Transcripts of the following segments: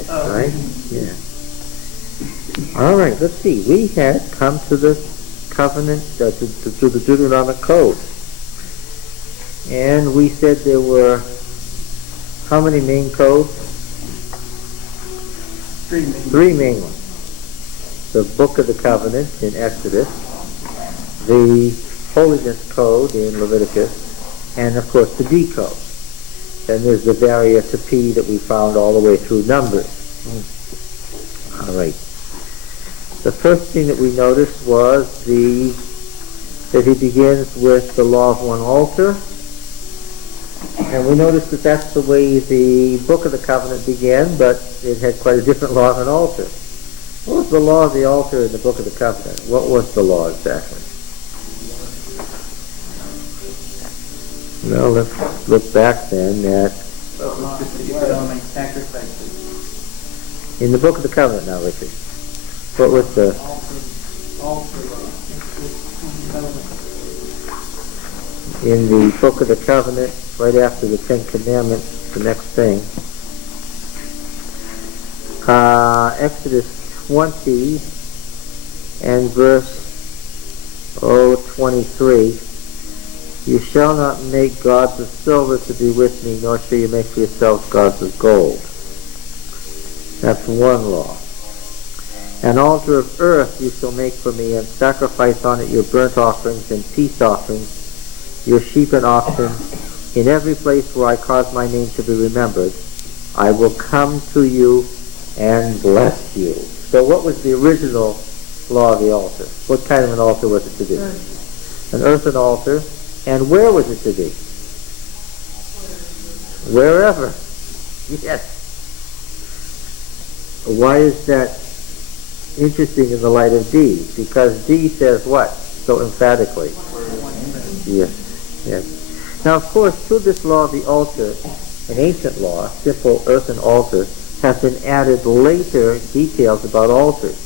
object, right? Yeah. All right, let's see. We had come to the covenant, to the Deuteronomic Code. And we said there were how many main codes? Three main ones. The Book of the Covenant in Exodus, the Holiness Code in Leviticus, and of course the D Code. Then there's the Varia to P that we found all the way through Numbers. All right. The first thing that we noticed was that he begins with the law of one altar. And we noticed that that's the way the Book of the Covenant began, but it had quite a different law of an altar. What was the law of the altar in the Book of the Covenant? What was the law exactly? Well, let's look back then at... In the Book of the Covenant now, Richard. What was the... In the Book of the Covenant, right after the Ten Commandments, the next thing, Exodus 20 and verse 23, you shall not make gods of silver to be with me, nor shall you make for yourselves gods of gold. That's one law. An altar of earth you shall make for me, and sacrifice on it your burnt offerings and peace offerings, your sheep and oxen, in every place where I cause my name to be remembered. I will come to you and bless you. So what was the original law of the altar? What kind of an altar was it to be? An earthen altar. And where was it to be? Wherever. Yes. Why is that interesting in the light of D? Because D says what so emphatically? Yes. Yes. Now, of course, through this law of the altar, an ancient law, simple earthen altar, have been added later details about altars.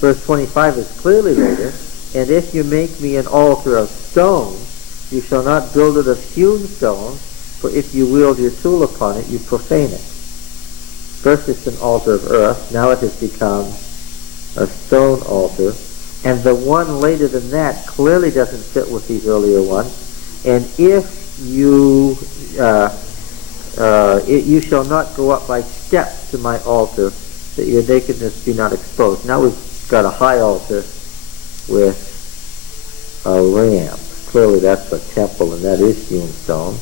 Verse 25 is clearly later, and if you make me an altar of stone, you shall not build it of hewn stone, for if you wield your tool upon it, you profane it. First it's an altar of earth, now it has become a stone altar, and the one later than that clearly doesn't fit with these earlier ones. And if you you shall not go up by steps to my altar, that your nakedness be not exposed. Now we've got a high altar with a ram. Clearly that's a temple, and that is hewn stone.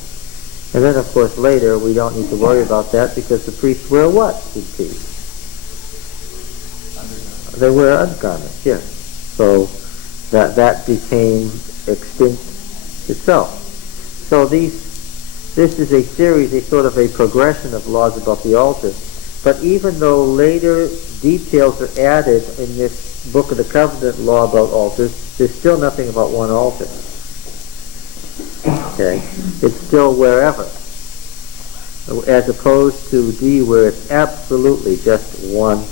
And then, of course, later we don't need to worry about that because the priests wear what in peace? They wear undergarments, yes. So that became extinct itself. So this is a series, a sort of a progression of laws about the altar. But even though later details are added in this Book of the Covenant law about altars, there's still nothing about one altar. Okay? It's still wherever. As opposed to D, where it's absolutely just one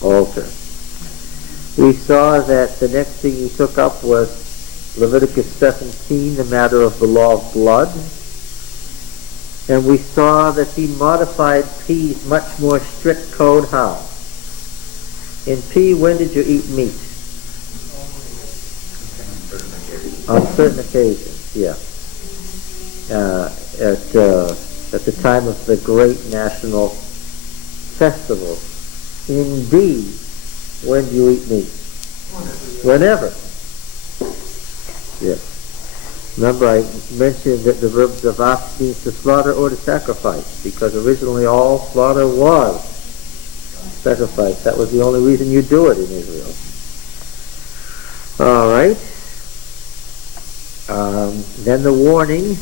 altar. We saw that the next thing he took up was Leviticus 17, the matter of the law of blood. And we saw that he modified P's much more strict code. How? In P, when did you eat meat? On certain occasions, yeah. At the time of the great national festival. In D, when do you eat meat? Whenever. Yes. Remember, I mentioned that the verb zavach means to slaughter or to sacrifice, because originally all slaughter was sacrifice. That was the only reason you do it in Israel. All right. Then the warning: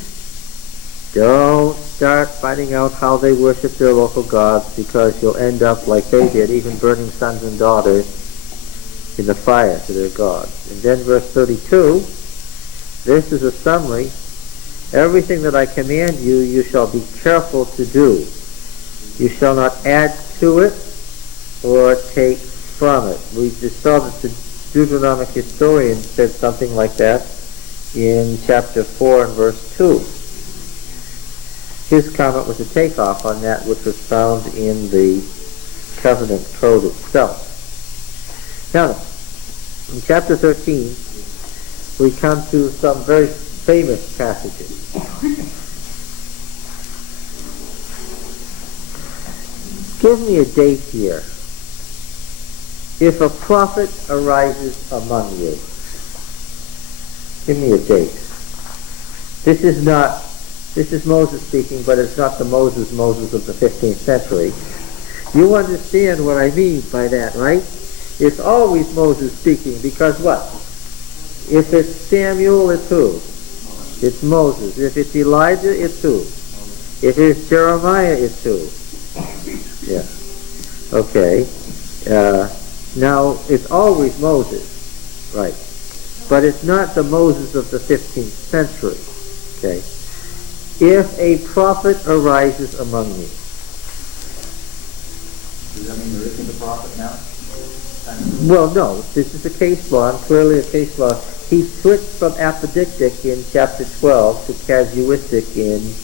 don't start finding out how they worship their local gods, because you'll end up like they did, even burning sons and daughters in the fire to their gods. And then verse 32. This is a summary. Everything that I command you, you shall be careful to do. You shall not add to it or take from it. We just saw that the Deuteronomic historian said something like that in chapter 4 and verse 2. His comment was a takeoff on that which was found in the covenant code itself. Now, in chapter 13, we come to some very famous passages. Give me a date here. If a prophet arises among you. Give me a date. This is Moses speaking, but it's not the Moses of the 15th century. You understand what I mean by that, right? It's always Moses speaking, because what? If it's Samuel, it's who? It's Moses. If it's Elijah, it's who? If it's Jeremiah, it's who? Yeah. Okay. Now, it's always Moses, right? But it's not the Moses of the 15th century, okay? If a prophet arises among you. Does that mean there isn't a prophet now? Well, no. This is a case law, and clearly a case law. He switched from apodictic in chapter 12 to casuistic in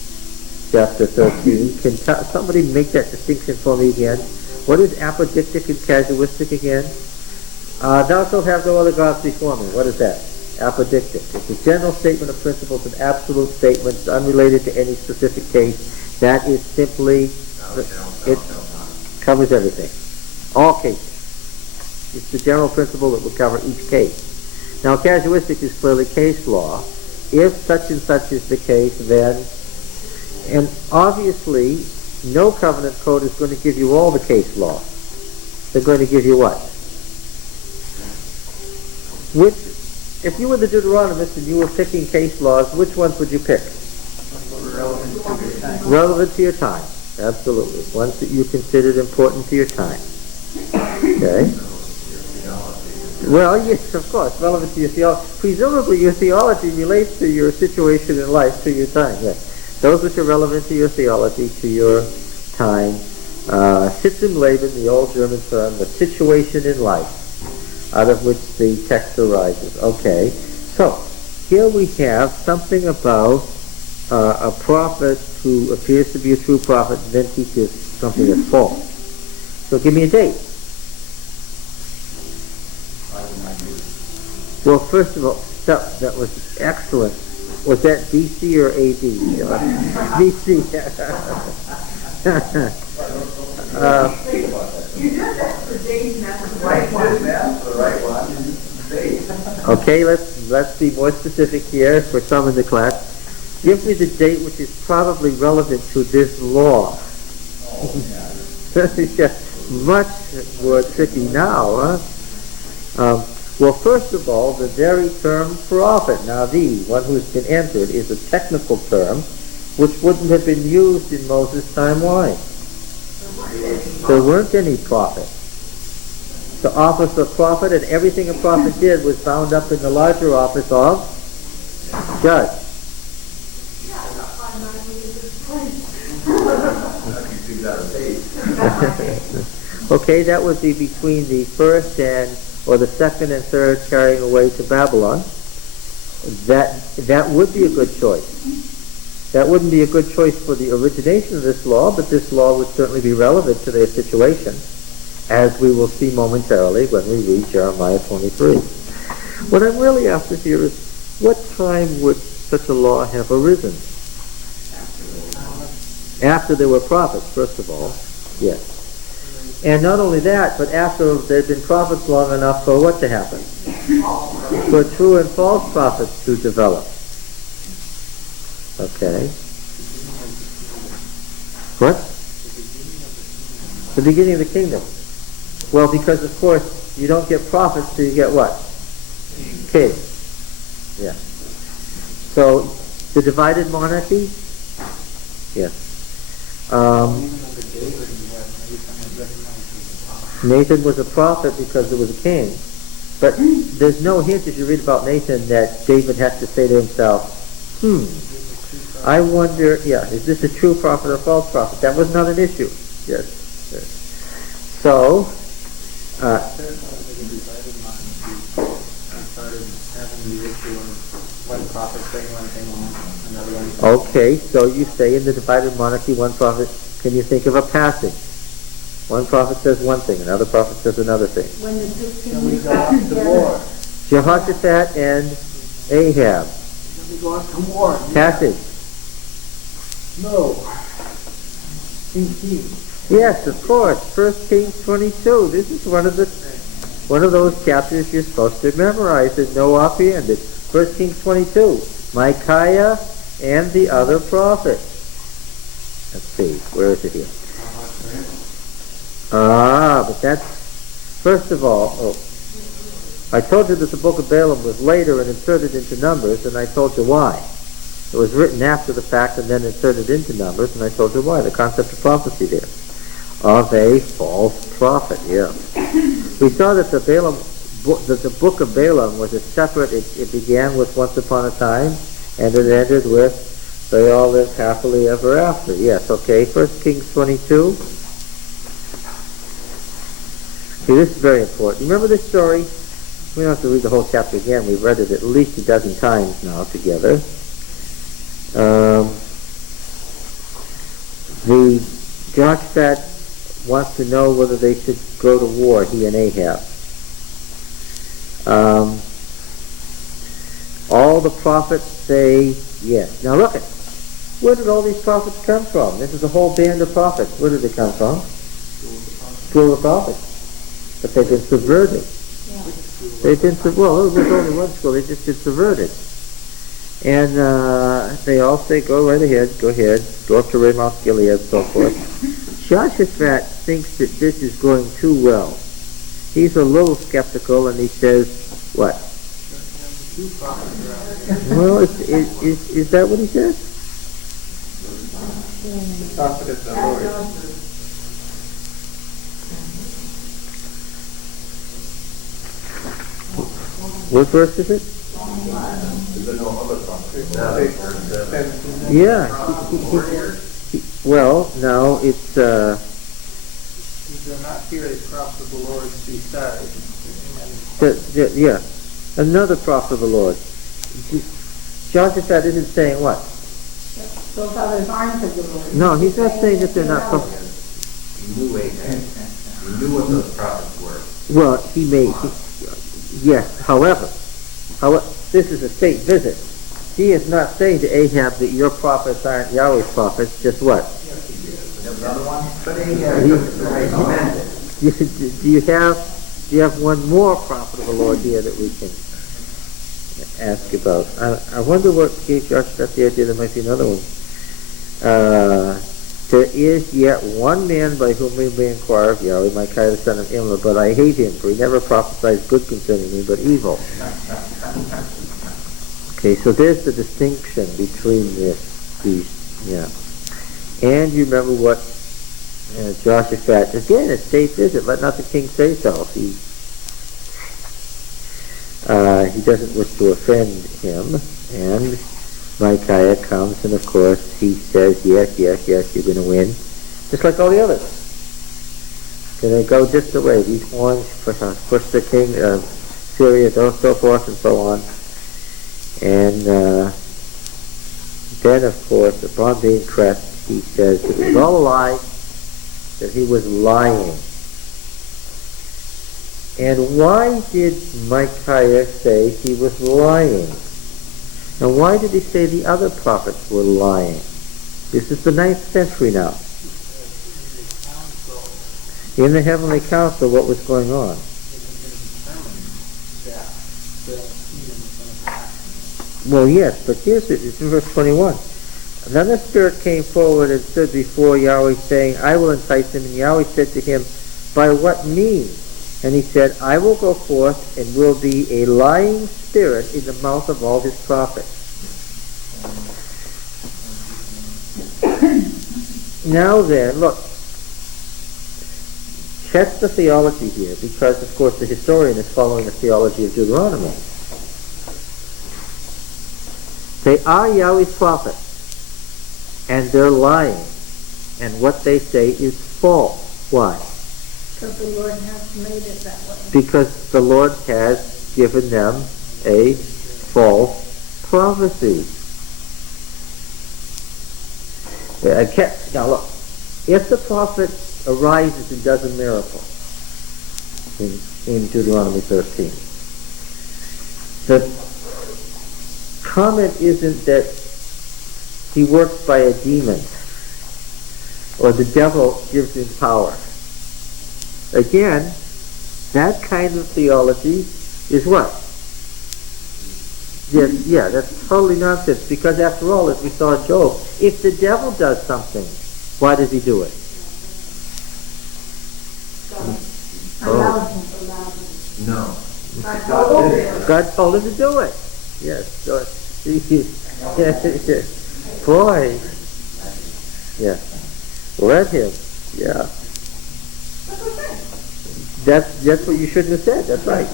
chapter 13. Can somebody make that distinction for me again? What is apodictic and casuistic again? Thou shalt have no other gods before me. What is that? Apodictic. It's a general statement of principles, an absolute statement, unrelated to any specific case. That is simply, it covers everything. All cases. It's the general principle that will cover each case. Now, casuistic is clearly case law. If such and such is the case, then, and obviously, no covenant code is going to give you all the case law. They're going to give you what? Which, if you were the Deuteronomist and you were picking case laws, which ones would you pick? Relevant to your time. Relevant to your time. Absolutely. Ones that you considered important to your time. Okay? Well, yes, of course, relevant to your theology. Presumably your theology relates to your situation in life, to your time, yes. Those which are relevant to your theology, to your time. Sitzungsleben, the old German term, the situation in life, out of which the text arises. Okay, so here we have something about a prophet who appears to be a true prophet and then teaches something that's false. So give me a date. Well, first of all, that was excellent. Was that BC or AD? BC. You just asked for dates and that's the right one. Okay, let's be more specific here for some in the class. Give me the date which is probably relevant to this law. This is just much more tricky now, huh? Well, first of all, the very term prophet, now the one who's been entered, is a technical term which wouldn't have been used in Moses' time. Why? There weren't any prophets. The office of prophet and everything a prophet did was bound up in the larger office of judge. Okay, that would be between the first or the second and third carrying away to Babylon. That would be a good choice. That wouldn't be a good choice for the origination of this law, but this law would certainly be relevant to their situation, as we will see momentarily when we read Jeremiah 23. What I'm really after here is, what time would such a law have arisen? After there were prophets, first of all. Yes. And not only that, but after there had been prophets long enough for what to happen? For true and false prophets to develop. Okay. What? The beginning of the kingdom. Well, because of course you don't get prophets till you get what? Kings. Yeah. So the divided monarchy? Yes. Nathan was a prophet because there was a king. But there's no hint as you read about Nathan that David has to say to himself, I wonder, is this a true prophet or a false prophet? That was not an issue. Yes. So, okay, so you say in the divided monarchy, one prophet, can you think of a passage? One prophet says one thing, another prophet says another thing. When the two Then we kings go got off to together. war. Jehoshaphat and Ahab. Then we go off to war. Passage. No. King. Yes, of course. 1 Kings 22. This is one of those chapters you're supposed to memorize and know offhand. It's 1 Kings 22. Micaiah and the other prophet. Let's see. Where is it here? But that's, first of all, I told you that the book of Balaam was later and inserted into Numbers, and I told you why. It was written after the fact and then inserted into Numbers, and I told you why. The concept of prophecy there. Of a false prophet, yeah. We saw that the book of Balaam was a separate, it began with once upon a time, and it ended with they all lived happily ever after. Yes, okay, 1 Kings 22. See, this is very important. You remember this story? We don't have to read the whole chapter again. We've read it at least a dozen times now together. The Jehoshaphat wants to know whether they should go to war, he and Ahab. All the prophets say yes. Now look, where did all these prophets come from? This is a whole band of prophets. Where did they come from? School of prophets. But they've been subverted. They've been, well, it was only one school, they've just been subverted. And they all say, go right ahead, go up to Ramoth Gilead, and so forth. Jehoshaphat thinks that this is going too well. He's a little skeptical, and he says, what? Well, is that what he says? The prophet is the Lord. What verse is it? Yeah. Well, no, it's... You do not hear a prophet of the Lord beside. yeah, another prophet of the Lord. Jehoshaphat isn't saying what? Those others aren't of the Lord. No, he's not saying that they're not prophets. He knew Ahab. He knew what those prophets were. Well, yes, however, this is a state visit. He is not saying to Ahab that your prophets aren't Yahweh's prophets, just what? Do you have one more prophet of the Lord here that we can ask about? I wonder what gave Joshua the idea there might be another one. There is yet one man by whom we may inquire of Yahweh, Micaiah the son of Imlah, but I hate him, for he never prophesies good concerning me, but evil. Okay, so there's the distinction between these. And you remember what Jehoshaphat, again, a state visit, let not the king say so. He doesn't wish to offend him, and Micaiah comes, and of course he says, yes, you're going to win, just like all the others. Going to go just the way these horns push the king of Syria, so forth and so on. And then, of course, upon being pressed, he says it was all a lie, that he was lying. And why did Micaiah say he was lying? And why did he say the other prophets were lying? This is the 9th century now. In the heavenly council, what was going on? Well, yes, but here's it. It's in verse 21. Then the Spirit came forward and stood before Yahweh, saying, I will entice him. And Yahweh said to him, by what means? And he said, I will go forth and will be a lying spirit in the mouth of all his prophets. Now then, look. Check the theology here, because, of course, the historian is following the theology of Deuteronomy. They are Yahweh's prophets, and they're lying, and what they say is false. Why? Because the Lord has made it that way. Because the Lord has given them a false prophecy. Now look, if the prophet arises and does a miracle in Deuteronomy 13. The comment isn't that he works by a demon or the devil gives him power. Again, that kind of theology is what? Yeah, that's totally nonsense, because after all, as we saw in Job, if the devil does something, why does he do it? Allowed him. No. God told him to do it. Yes. So, boy. Yeah. Let him. Yeah. That's what you shouldn't have said. That's right.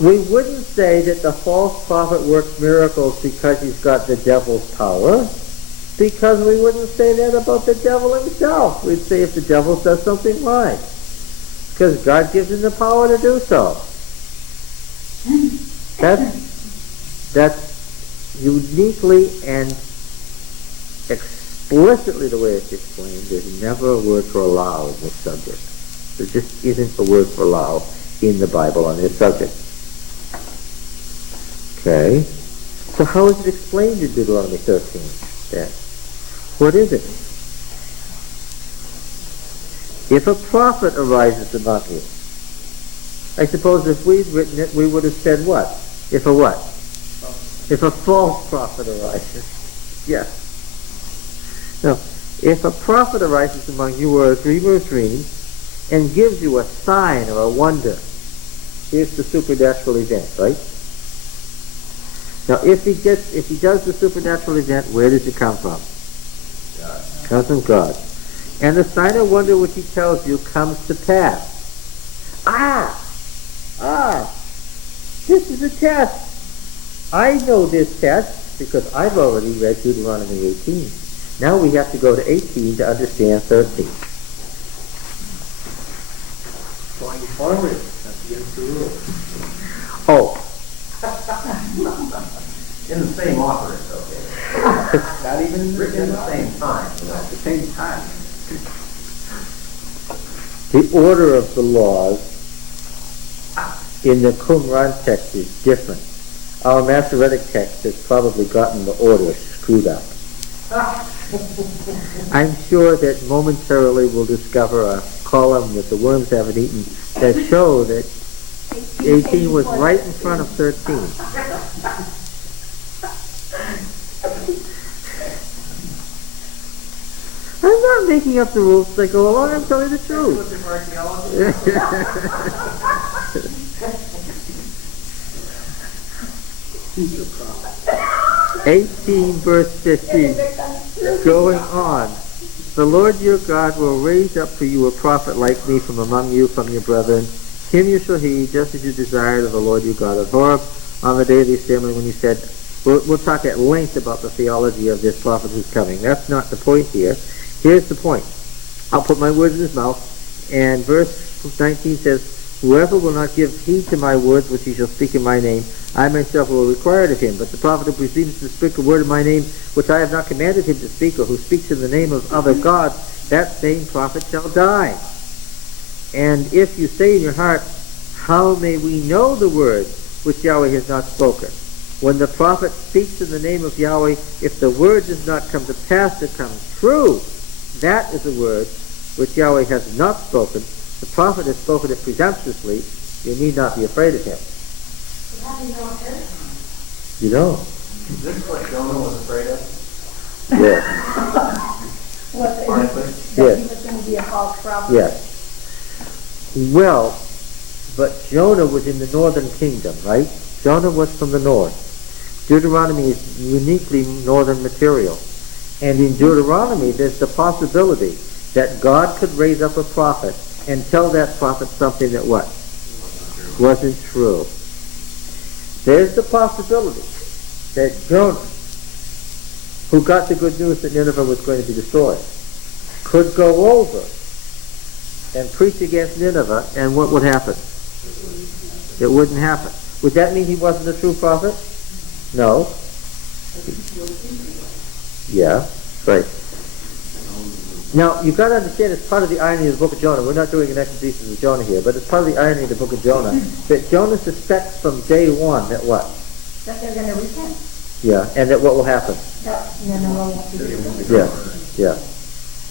We wouldn't say that the false prophet works miracles because he's got the devil's power, because we wouldn't say that about the devil himself. We'd say if the devil does something right, because God gives him the power to do so. That's uniquely and explicitly the way it's explained. There's never a word for allow in this subject. There just isn't a word for allow in the Bible on this subject. Okay. So how is it explained in Deuteronomy 13 then? What is it? If a prophet arises among you, I suppose if we'd written it, we would have said what? If a what? If a false prophet arises. Yes. Now, if a prophet arises among you or a dreamer of dreams and gives you a sign or a wonder, here's the supernatural event, right? Now, if he does the supernatural event, where does it come from? God. It comes from God. And the sign or wonder which he tells you comes to pass. This is a test. I know this test because I've already read Deuteronomy 18. Now we have to go to 18 to understand 13. Going forward, that's against the rules. Oh, In the same author, it's okay. Not even in Written at the same time. At the same time. the order of the laws in the Qumran text is different. Our Masoretic text has probably gotten the order screwed up. I'm sure that momentarily we'll discover a column that the worms haven't eaten that show that 18 was right in front of 13. I'm not making up the rules as I go along, I'm telling the truth. Looking for archaeology? 18 verse 15, going on. The Lord your God will raise up for you a prophet like me from among you, from your brethren. Him you shall heed, just as you desired of the Lord your God at Horeb on the day of the assembly when you said, we'll talk at length about the theology of this prophet who's coming. That's not the point here. Here's the point. I'll put my words in his mouth. And verse 19 says, whoever will not give heed to my words which he shall speak in my name, I myself will require it of him. But the prophet who presumes to speak a word in my name which I have not commanded him to speak, or who speaks in the name of other gods, that same prophet shall die. And if you say in your heart, how may we know the word which Yahweh has not spoken? When the prophet speaks in the name of Yahweh, if the word does not come to pass to come true, that is a word which Yahweh has not spoken. The prophet has spoken it presumptuously. You need not be afraid of him. You don't. Is this what Jonah was afraid of? Yes. That he Yes. was going to be a false prophet. Yes. Well, but Jonah was in the northern kingdom, right? Jonah was from the north. Deuteronomy is uniquely northern material. And in Deuteronomy, there's the possibility that God could raise up a prophet and tell that prophet something that what? Wasn't true. There's the possibility that Jonah, who got the good news that Nineveh was going to be destroyed, could go over and preach against Nineveh, and what would happen? It wouldn't happen. Would that mean he wasn't a true prophet? No. Yeah, right. Now, you've got to understand, it's part of the irony of the book of Jonah. We're not doing an exegesis of Jonah here, but it's part of the irony of the book of Jonah that Jonah suspects from day one that what? That they're going to repent. Yeah, and that what will happen? That, then the Lord will be Yeah, yeah.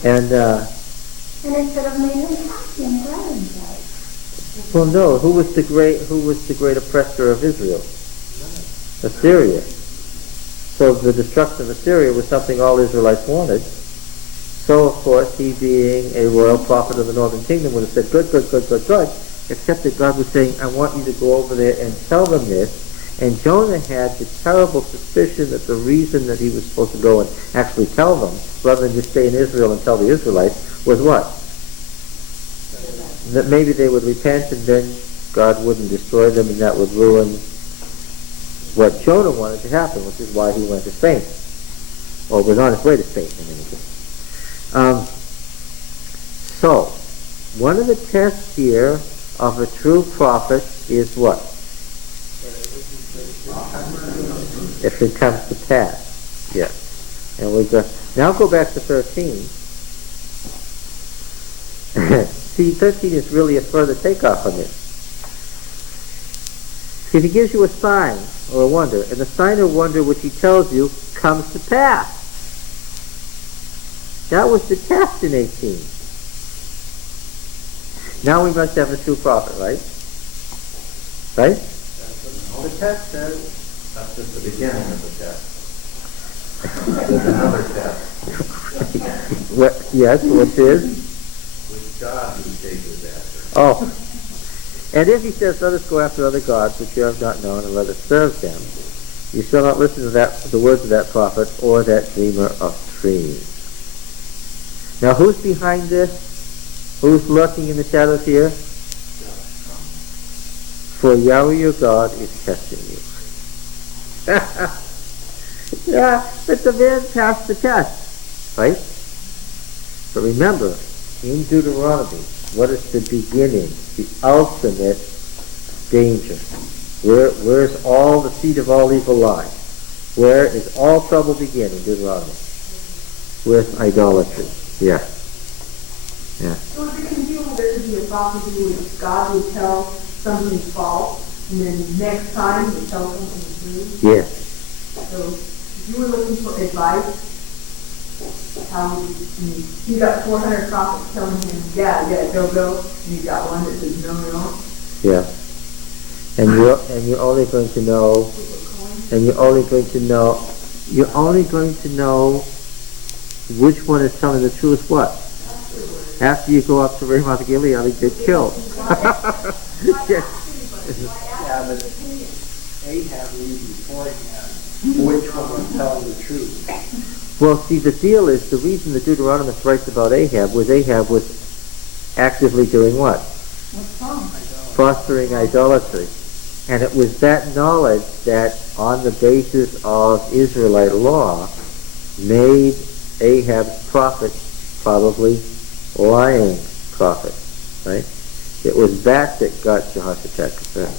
And, And it should have made him happy and glad inside. well, no, who was the great oppressor of Israel? Assyria. So the destruction of Assyria was something all Israelites wanted. So, of course, he being a royal prophet of the northern kingdom would have said, good, good, good, good, good. Except that God was saying, I want you to go over there and tell them this. And Jonah had the terrible suspicion that the reason that he was supposed to go and actually tell them, rather than just stay in Israel and tell the Israelites, was what? That maybe they would repent and then God wouldn't destroy them and that would ruin what Jonah wanted to happen, which is why he went to Spain. Or was on his way to Spain, in any case. So, one of the tests here of a true prophet is what? If it comes to pass. Yes. And we go, now go back to 13. See, 13 is really a further takeoff on this. If he gives you a sign or a wonder, and the sign or wonder which he tells you comes to pass. That was the test in 18. Now we must have a true prophet, right? Right? The test says that's just the beginning of the test. There's another test. Yes, which is? Which God he chases after. Oh. And if he says, let us go after other gods which you have not known, and let us serve them, you shall not listen to the words of that prophet or that dreamer of dreams. Now who's behind this? Who's lurking in the shadows here? For Yahweh your God is testing you. Yeah, but the man passed the test, right? But remember, in Deuteronomy, what is the beginning, the ultimate danger? Where's all the seed of all evil lie? Where is all trouble begin in Deuteronomy? With idolatry. Yeah. Yeah. So is it conceivable there could be a prophecy where God would tell something false, and then next time would tell something true? Yes. So if you were looking for advice, how would you got 400 prophets telling him, yeah, go, and you got one that says no. Yeah. And you're only going to know, which one is telling the truth what? After you go up to Ramoth Gilead and get killed. Yes. Yeah, but Ahab knew beforehand which one was telling the truth. Well, see, the deal is, the reason the Deuteronomist writes about Ahab was actively doing what? What's wrong? Fostering idolatry. And it was that knowledge that, on the basis of Israelite law, made Ahab's prophet probably lying prophet, right? It was that got Jehoshaphat concerned.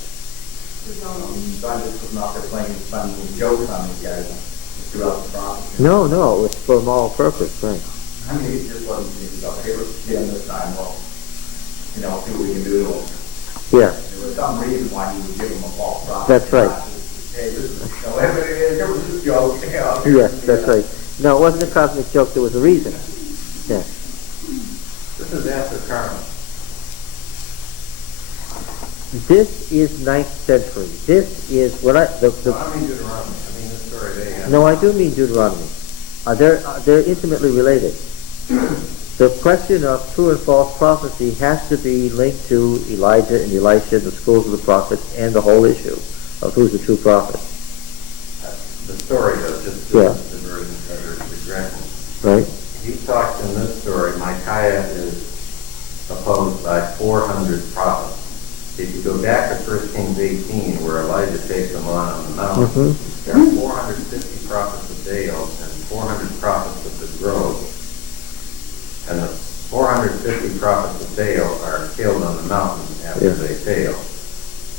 God just was not playing fun jokes on these guys throughout the prophecy. No, it was for moral purpose, right? I mean, it just wasn't, hey, let's get him this time, well, see what we can do. Yeah. There was some reason why he would give him a false prophet. That's right. Hey, this is, there was a joke. Yes, that's right. No, it wasn't a cosmic joke, there was a reason. Yeah. This is after Karma. This is 9th century. This is what I mean Deuteronomy. I mean the story they have. No, I do mean Deuteronomy. They're intimately related. The question of true and false prophecy has to be linked to Elijah and Elisha, the schools of the prophets, and the whole issue of who's the true prophet. The story does, just Yeah. the version that are regretted. Right? He talks in this story, Micaiah is opposed by 400 prophets. If you go back to 1 Kings 18, where Elijah takes them on the mountain, Mm-hmm. there are 450 prophets of Baal and 400 prophets of the grove. And the 450 prophets of Baal are killed on the mountain after they fail.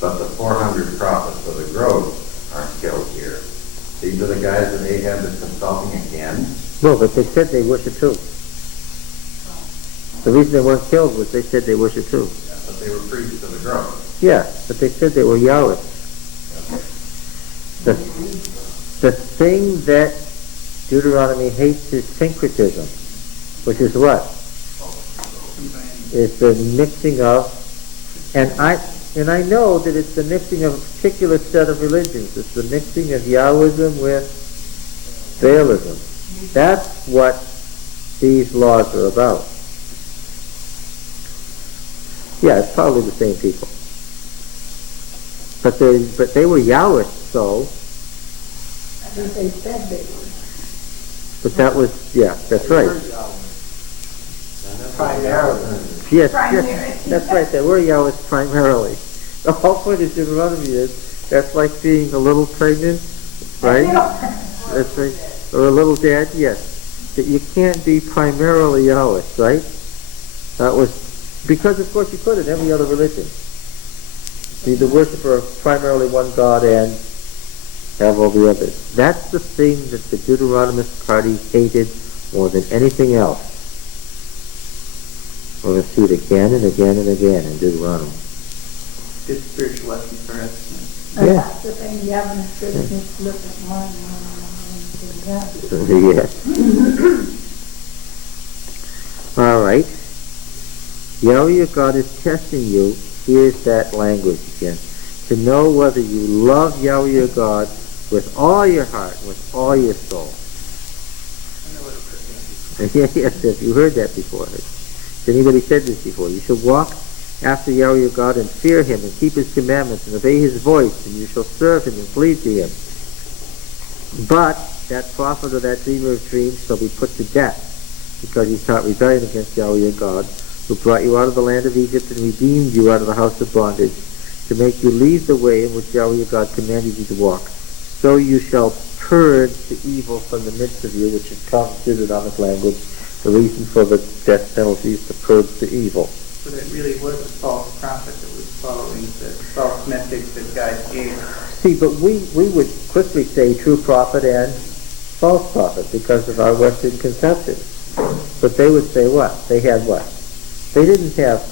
But the 400 prophets of the grove aren't killed here. These are the guys that Ahab is consulting again. No, but they said they worship too. The reason they weren't killed was they said they worshiped who? But they were priests of the grove. Yeah, but they said they were Yahweh. The thing that Deuteronomy hates is syncretism, which is what? It's the mixing of, and I know that it's the mixing of a particular set of religions. It's the mixing of Yahwism with Baalism. That's what these laws are about. Yeah, it's probably the same people. But they were Yahweh, so. I think they said they were. But that was, yeah, that's right. Primarily. Yes, Primarily. yes, that's right. They were Yahweh's primarily. The whole point of Deuteronomy is that's like being a little pregnant, right? That's right. Or a little dead, yes. That you can't be primarily Yahweh, right? That was because, of course, you could in every other religion. Be the worshiper of primarily one God and have all the others. That's the thing that the Deuteronomist party hated more than anything else. We're going to see it again and again and again in Deuteronomy. Good spiritual lesson for us. Yeah. That's the thing, you have an just look at one and do that. Yes. All right. Yahweh your God is testing you. Here's that language again. To know whether you love Yahweh your God with all your heart, with all your soul. Yes, have you heard that before? Has anybody said this before? You shall walk after Yahweh your God and fear him and keep his commandments and obey his voice, and you shall serve him and cleave to him. But that prophet or that dreamer of dreams shall be put to death, because he taught rebellion against Yahweh your God, who brought you out of the land of Egypt and redeemed you out of the house of bondage, to make you leave the way in which Yahweh your God commanded you to walk. So you shall purge the evil from the midst of you, which has come through the Deuteronomic language. The reason for the death penalty is to purge the evil. But it really was a false prophet that was following the false message that God gave. See, but we would quickly say true prophet and false prophet because of our Western conception. But they would say what? They had what? They didn't have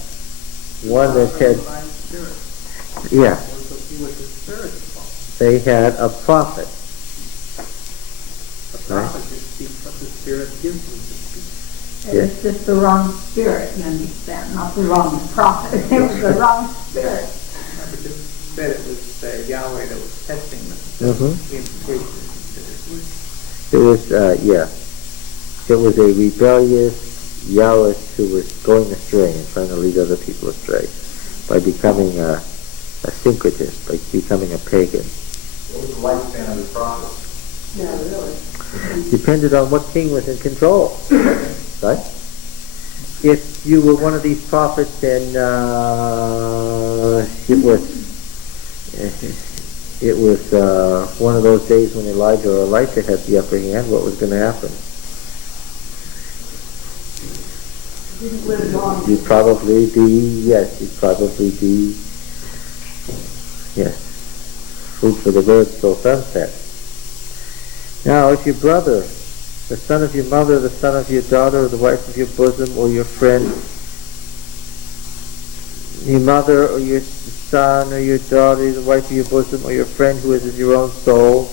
one that had... Yeah. He was a spiritual. They had a prophet. A prophet just speaks what the Spirit gives him to speak. It was just the wrong spirit, you understand, not the wrong prophet. It was the wrong spirit. Remember, just said it was Yahweh that was testing them. Mhm. The implication that It was, yeah. It was a rebellious Yahweh who was going astray and trying to lead other people astray by becoming a syncretist, by becoming a pagan. What was the lifespan of the prophet? Yeah, really. Depended on what king was in control, right? If you were one of these prophets, then it was one of those days when Elijah or Elisha had the upper hand. What was going to happen? Didn't live long. You'd probably be food for the birds till sunset. Now, if your brother, the son of your mother, the son of your daughter, or the wife of your bosom, or your friend, your mother, or your son, or your daughter, the wife of your bosom, or your friend who is of your own soul,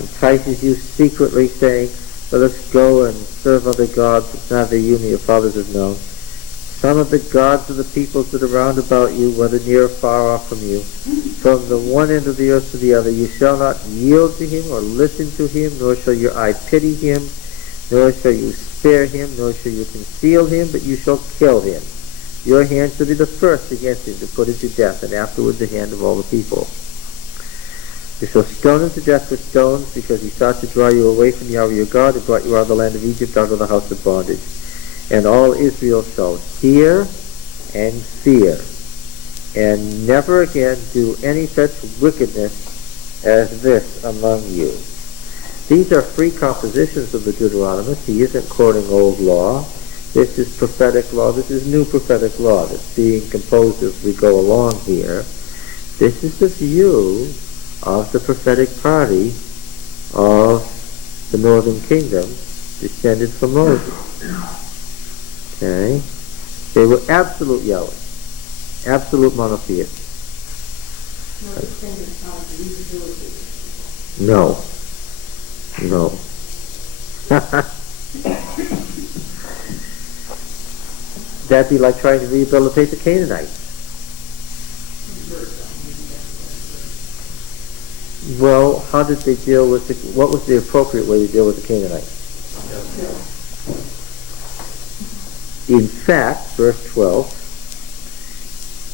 entices you secretly, saying, let us go and serve other gods which neither you nor your fathers have known. Some of the gods of the peoples that are round about you, whether near or far off from you, from the one end of the earth to the other, you shall not yield to him or listen to him, nor shall your eye pity him, nor shall you spare him, nor shall you conceal him, but you shall kill him. Your hand shall be the first against him to put him to death, and afterward the hand of all the people. You shall stone him to death with stones, because he sought to draw you away from Yahweh your God, who brought you out of the land of Egypt, out of the house of bondage. And all Israel shall hear and fear, and never again do any such wickedness as this among you. These are free compositions of the Deuteronomist. He isn't quoting old law. This is prophetic law. This is new prophetic law that's being composed as we go along here. This is the view of the prophetic party of the northern kingdom descended from Moses. Okay? They were absolute Yahweh. Absolute monotheist. No. No. That'd be like trying to rehabilitate the Canaanites. Well, how did they deal with what was the appropriate way to deal with the Canaanites? In fact, verse 12,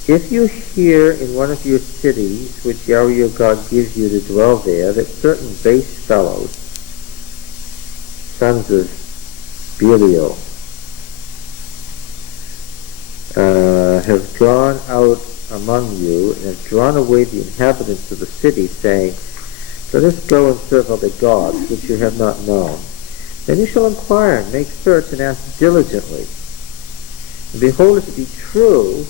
if you hear in one of your cities, which Yahweh your God gives you to dwell there, that certain base fellows, sons of Belial, have gone out among you and have drawn away the inhabitants of the city, saying, let us go and serve other gods which you have not known. Then you shall inquire and make search and ask diligently. And behold, if it be true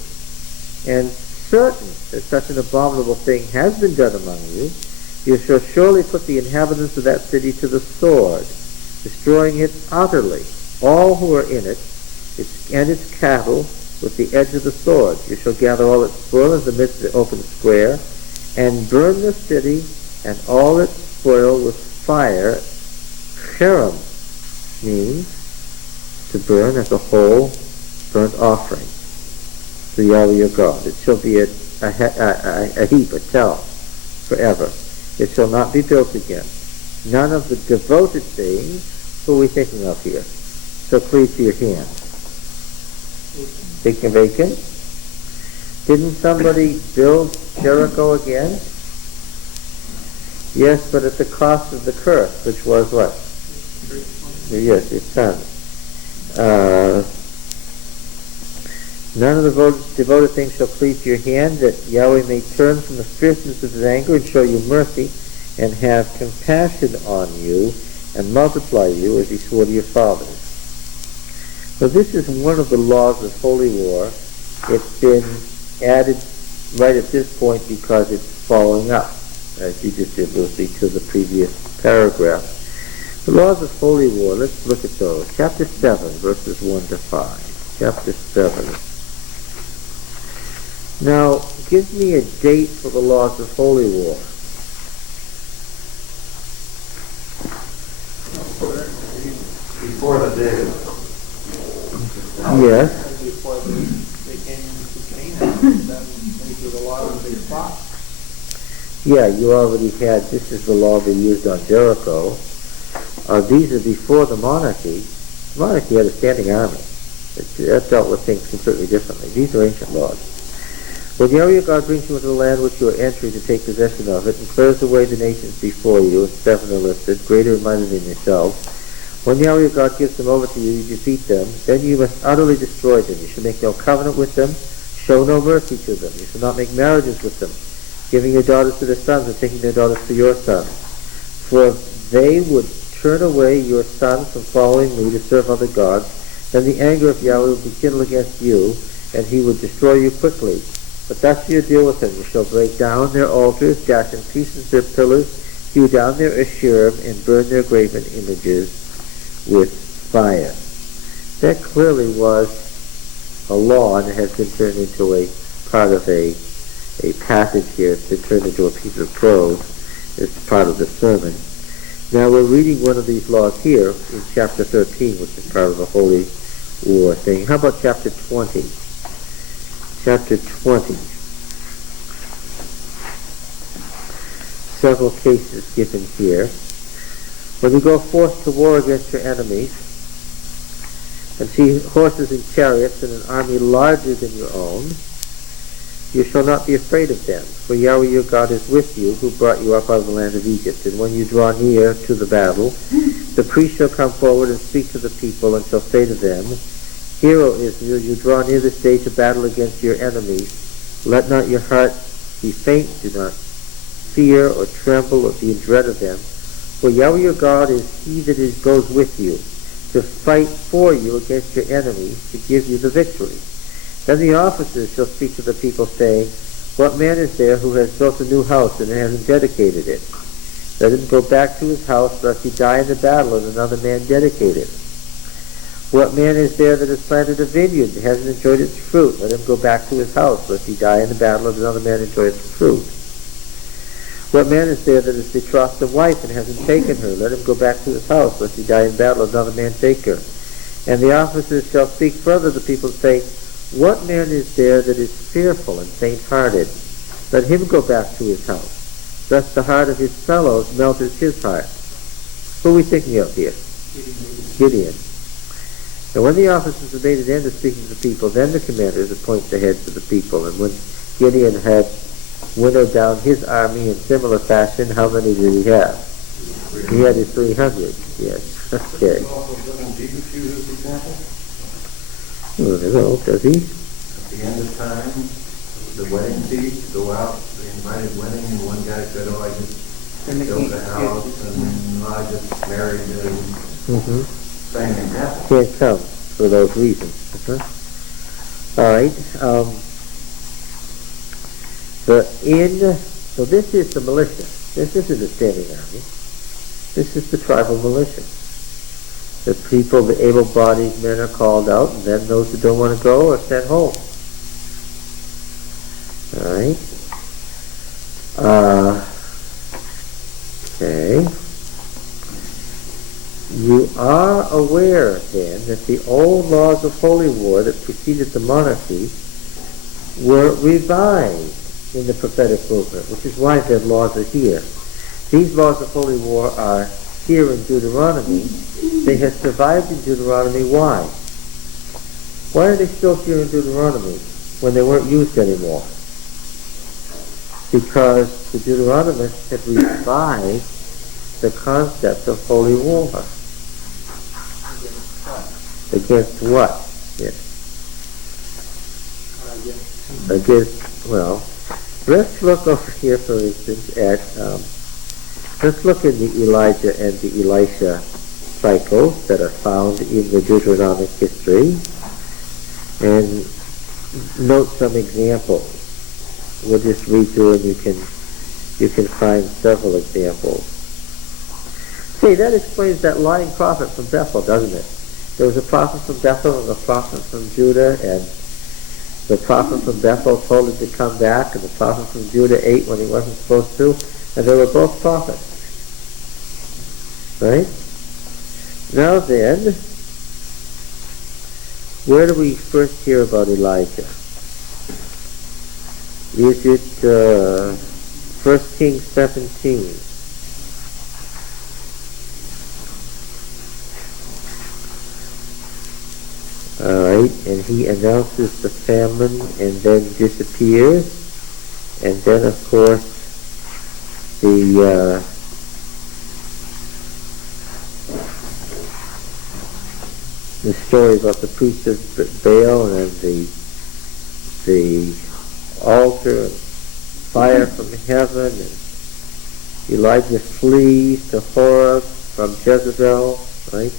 and certain that such an abominable thing has been done among you, you shall surely put the inhabitants of that city to the sword, destroying it utterly, all who are in it, and its cattle, with the edge of the sword. You shall gather all its spoil in the midst of the open square, and burn the city and all its spoil with fire. Cherem means to burn as a whole burnt offering to Yahweh your God. It shall be a heap, a tell, forever. It shall not be built again. None of the devoted things, who are we thinking of here, shall cleave to your hand. Thinking vacant? Didn't somebody build Jericho again? Yes, but at the cost of the curse, which was what? Yes, its son. None of the devoted things shall cleave to your hand, that Yahweh may turn from the fierceness of his anger and show you mercy, and have compassion on you, and multiply you as he swore to your fathers. So this is one of the laws of holy war. It's been added right at this point because it's following up, as you just did, Lucy, to the previous paragraph. The laws of holy war, let's look at those. Chapter 7, verses 1 to 5. Chapter 7. Now, give me a date for the laws of holy war. Before the day. Yes. Before they came into Canaan, then these were the laws they fought. Yeah, you already had, this is the law they used on Jericho. These are before the monarchy. The monarchy had a standing army. That dealt with things completely differently. These are ancient laws. When Yahweh your God brings you into the land which you are entering to take possession of it, and clears away the nations before you, and 7 are listed, greater and mightier than yourselves, when Yahweh your God gives them over to you, you defeat them, then you must utterly destroy them. You shall make no covenant with them, show no mercy to them. You shall not make marriages with them, giving your daughters to their sons and taking their daughters to your sons. For if they would turn away your sons from following me to serve other gods, then the anger of Yahweh would be kindled against you, and he would destroy you quickly. But thus you deal with them. You shall break down their altars, dash in pieces their pillars, hew down their asherim, and burn their graven images with fire. That clearly was a law, and it has been turned into a part of a passage here. It's been turned into a piece of prose. It's part of the sermon. Now we're reading one of these laws here in chapter 13, which is part of the holy war thing. How about chapter 20? Chapter 20. Several cases given here. When you go forth to war against your enemies, and see horses and chariots and an army larger than your own, you shall not be afraid of them, for Yahweh your God is with you, who brought you up out of the land of Egypt. And when you draw near to the battle, the priest shall come forward and speak to the people, and shall say to them, Hear, O Israel, you draw near this day to battle against your enemies. Let not your heart be faint, do not fear or tremble or be in dread of them. For Yahweh your God is he that goes with you, to fight for you against your enemies, to give you the victory. Then the officers shall speak to the people, saying, What man is there who has built a new house and hasn't dedicated it? Let him go back to his house, lest he die in the battle and another man dedicate it. What man is there that has planted a vineyard and hasn't enjoyed its fruit? Let him go back to his house, lest he die in the battle and another man enjoy its fruit. What man is there that has betrothed a wife and hasn't taken her? Let him go back to his house, lest he die in battle and another man take her. And the officers shall speak further to the people, say, what man is there that is fearful and faint-hearted? Let him go back to his house, lest the heart of his fellows melt as his heart. Who are we thinking of here? Gideon. And when the officers had made an end of speaking to the people, then the commanders appoint the heads of the people. And when Gideon had winnowed down his army in similar fashion, how many did he have? He had his 300. Yes. Okay. Also, doesn't Jesus use this example? I don't know, does he? At the end of time, the wedding feast, go out, they invited wedding, and one guy said, oh, I just built a house, and I just married, and Mm-hmm. same thing happened. Can't come for those reasons. All right. So this is the militia. This isn't the standing army. This is the tribal militia. The people, the able-bodied men are called out, and then those who don't want to go are sent home. All right. Okay. You are aware, then, that the old laws of holy war that preceded the monarchy were revived in the prophetic movement, which is why their laws are here. These laws of holy war are here in Deuteronomy. They have survived in Deuteronomy. Why? Why are they still here in Deuteronomy when they weren't used anymore? Because the Deuteronomists had revived the concept of holy war. Against what? Yes. Against, well, let's look over here, for instance, at, let's look in the Elijah and the Elisha cycles that are found in the Deuteronomic history and note some examples. We'll just read through and you can find several examples. See, that explains that lying prophet from Bethel, doesn't it? There was a prophet from Bethel and a prophet from Judah, and the prophet from Bethel told him to come back, and the prophet from Judah ate when he wasn't supposed to, and they were both prophets. Right? Now then, where do we first hear about Elijah? Is it 1 Kings 17? Alright, and he announces the famine and then disappears. And then, of course, the story about the priest of Baal and the altar and fire from heaven, and Elijah flees to Horeb from Jezebel, right?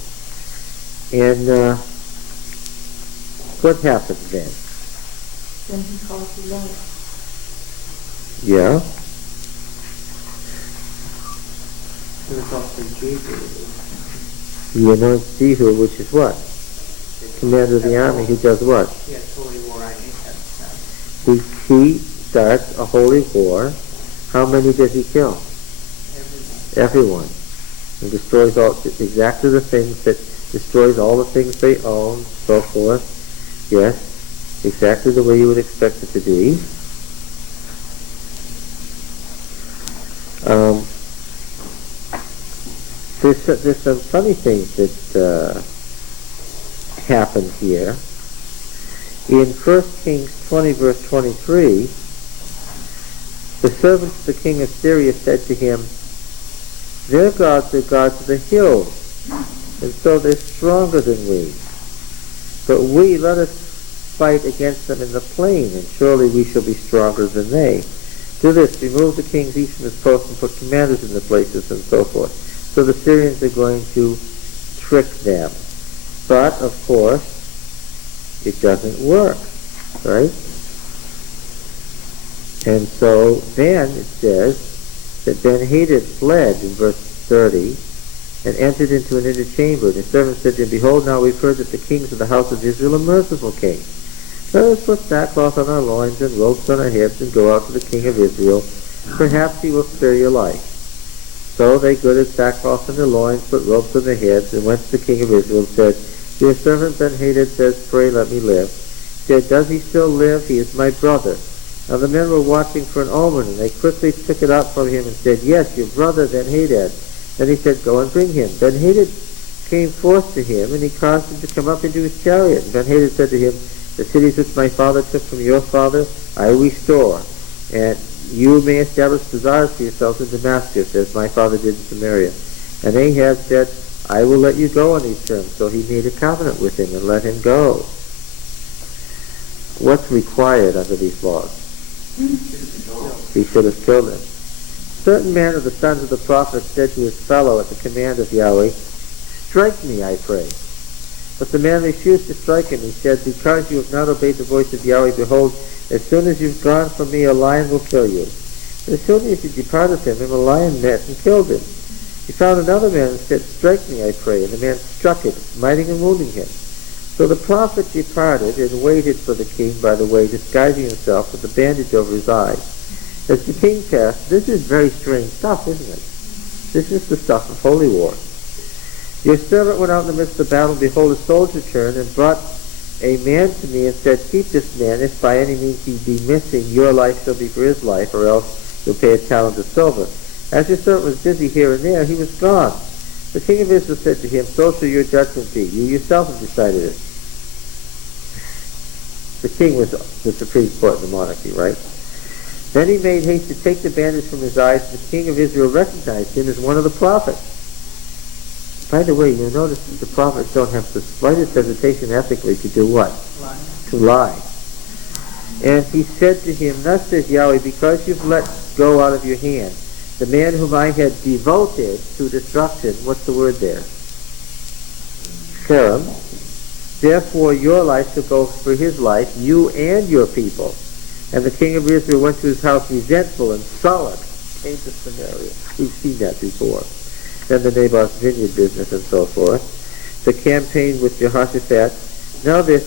And what happens then? Then he calls the Lord. Yeah. There's also Jehu. He anoints Jehu, which is what? Commander of the army, who does what? Yes, holy war on Ahab. He starts a holy war. How many does he kill? Everyone. And destroys all, exactly the things that, destroys all the things they own, so forth. Yes, exactly the way you would expect it to be. There's some funny things that happen here. In 1 Kings 20, verse 23, the servants of the king of Syria said to him, their gods are gods of the hills, and so they're stronger than we. But we, let us fight against them in the plain, and surely we shall be stronger than they. Do this, remove the kings each from his post and put commanders in the places, and so forth. So the Syrians are going to trick them. But, of course, it doesn't work, right? And so then it says that Ben-Hadad fled in verse 30, and entered into an inner chamber. And his servants said to him, Behold, now we've heard that the kings of the house of Israel are merciful kings. Let us put sackcloth on our loins and ropes on our heads and go out to the king of Israel. Perhaps he will spare your life. So they girded sackcloth on their loins, put ropes on their heads, and went to the king of Israel and said, Your servant Ben-Hadad says, Pray, let me live. He said, Does he still live? He is my brother. Now the men were watching for an omen, and they quickly took it up from him and said, Yes, your brother Ben-Hadad. Then he said, Go and bring him. Ben-Hadad came forth to him, and he caused him to come up into his chariot. And Ben-Hadad said to him, The cities which my father took from your father, I will restore, and you may establish bazaars for yourselves in Damascus, as my father did in Samaria. And Ahab said, I will let you go on these terms. So he made a covenant with him and let him go. What's required under these laws? He should have killed him. Certain man of the sons of the prophets said to his fellow at the command of Yahweh, Strike me, I pray. But the man refused to strike him. He said, Because you have not obeyed the voice of Yahweh, behold, as soon as you've gone from me, a lion will kill you. And as soon as he departed from him, a lion met and killed him. He found another man and said, Strike me, I pray. And the man struck him, smiting and wounding him. So the prophet departed and waited for the king by the way, disguising himself with a bandage over his eyes. As the king passed, this is very strange stuff, isn't it? This is the stuff of holy war. Your servant went out in the midst of the battle, and behold, a soldier turned and brought a man to me and said, Keep this man, if by any means he be missing, your life shall be for his life, or else you'll pay a talent of silver. As your servant was busy here and there, he was gone. The king of Israel said to him, So shall your judgment be. You yourself have decided it. The king was the supreme court in the monarchy, right? Then he made haste to take the bandage from his eyes. The king of Israel recognized him as one of the prophets. By the way, you'll notice that the prophets don't have the slightest hesitation ethically to do what? Lie. To lie. And he said to him, Thus says Yahweh, because you've let go out of your hand the man whom I had devoted to destruction. What's the word there? Sherem. Therefore your life shall go for his life, you and your people. And the king of Israel went to his house resentful and sullen, came to Samaria. We've seen that before. Then the Naboth's vineyard business and so forth. The campaign with Jehoshaphat. Now this,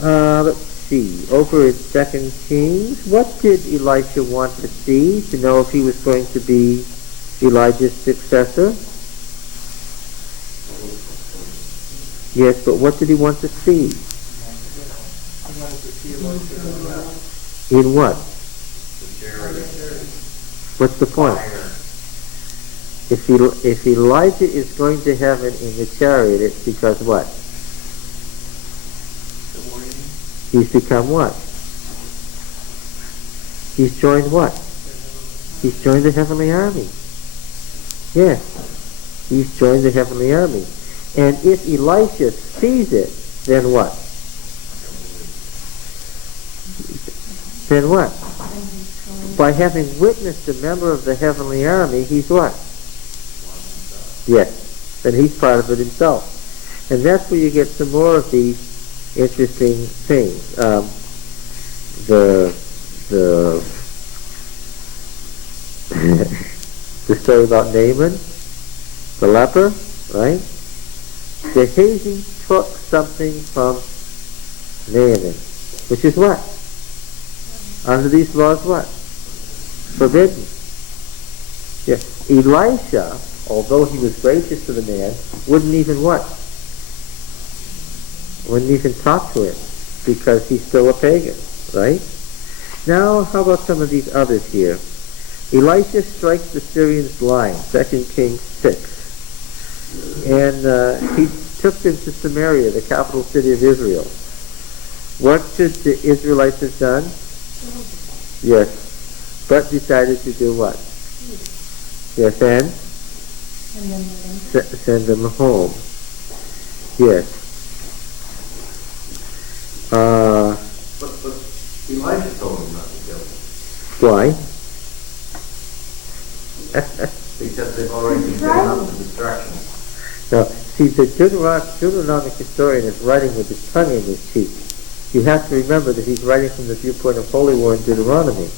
let's see, over in 2 Kings, what did Elisha want to see to know if he was going to be Elijah's successor? Yes, but what did he want to see? He wanted to see Elisha. In what? The chariot. What's the point? If Elijah is going to heaven in the chariot, it's because what? He's become what? He's joined what? He's joined the heavenly army. Yes. He's joined the heavenly army. And if Elisha sees it, then what? Then what? By having witnessed a member of the heavenly army, he's what? Yes. Then he's part of it himself. And that's where you get some more of these interesting things. The story about Naaman, the leper, right? Gehazi took something from Naaman, which is what? Under these laws, what? Forbidden. Yes. Elisha, although he was gracious to the man, wouldn't even what? Wouldn't even talk to him, because he's still a pagan, right? Now, how about some of these others here? Elisha strikes the Syrians blind, 2 Kings 6. And he took them to Samaria, the capital city of Israel. What should the Israelites have done? Yes. But decided to do what? Yes, and? Send them home. Yes. But Elijah told him not to kill him. Why? Because they've already been given up to destruction. Now, see, the Deuteronomic historian is writing with his tongue in his cheek. You have to remember that he's writing from the viewpoint of holy war in Deuteronomy.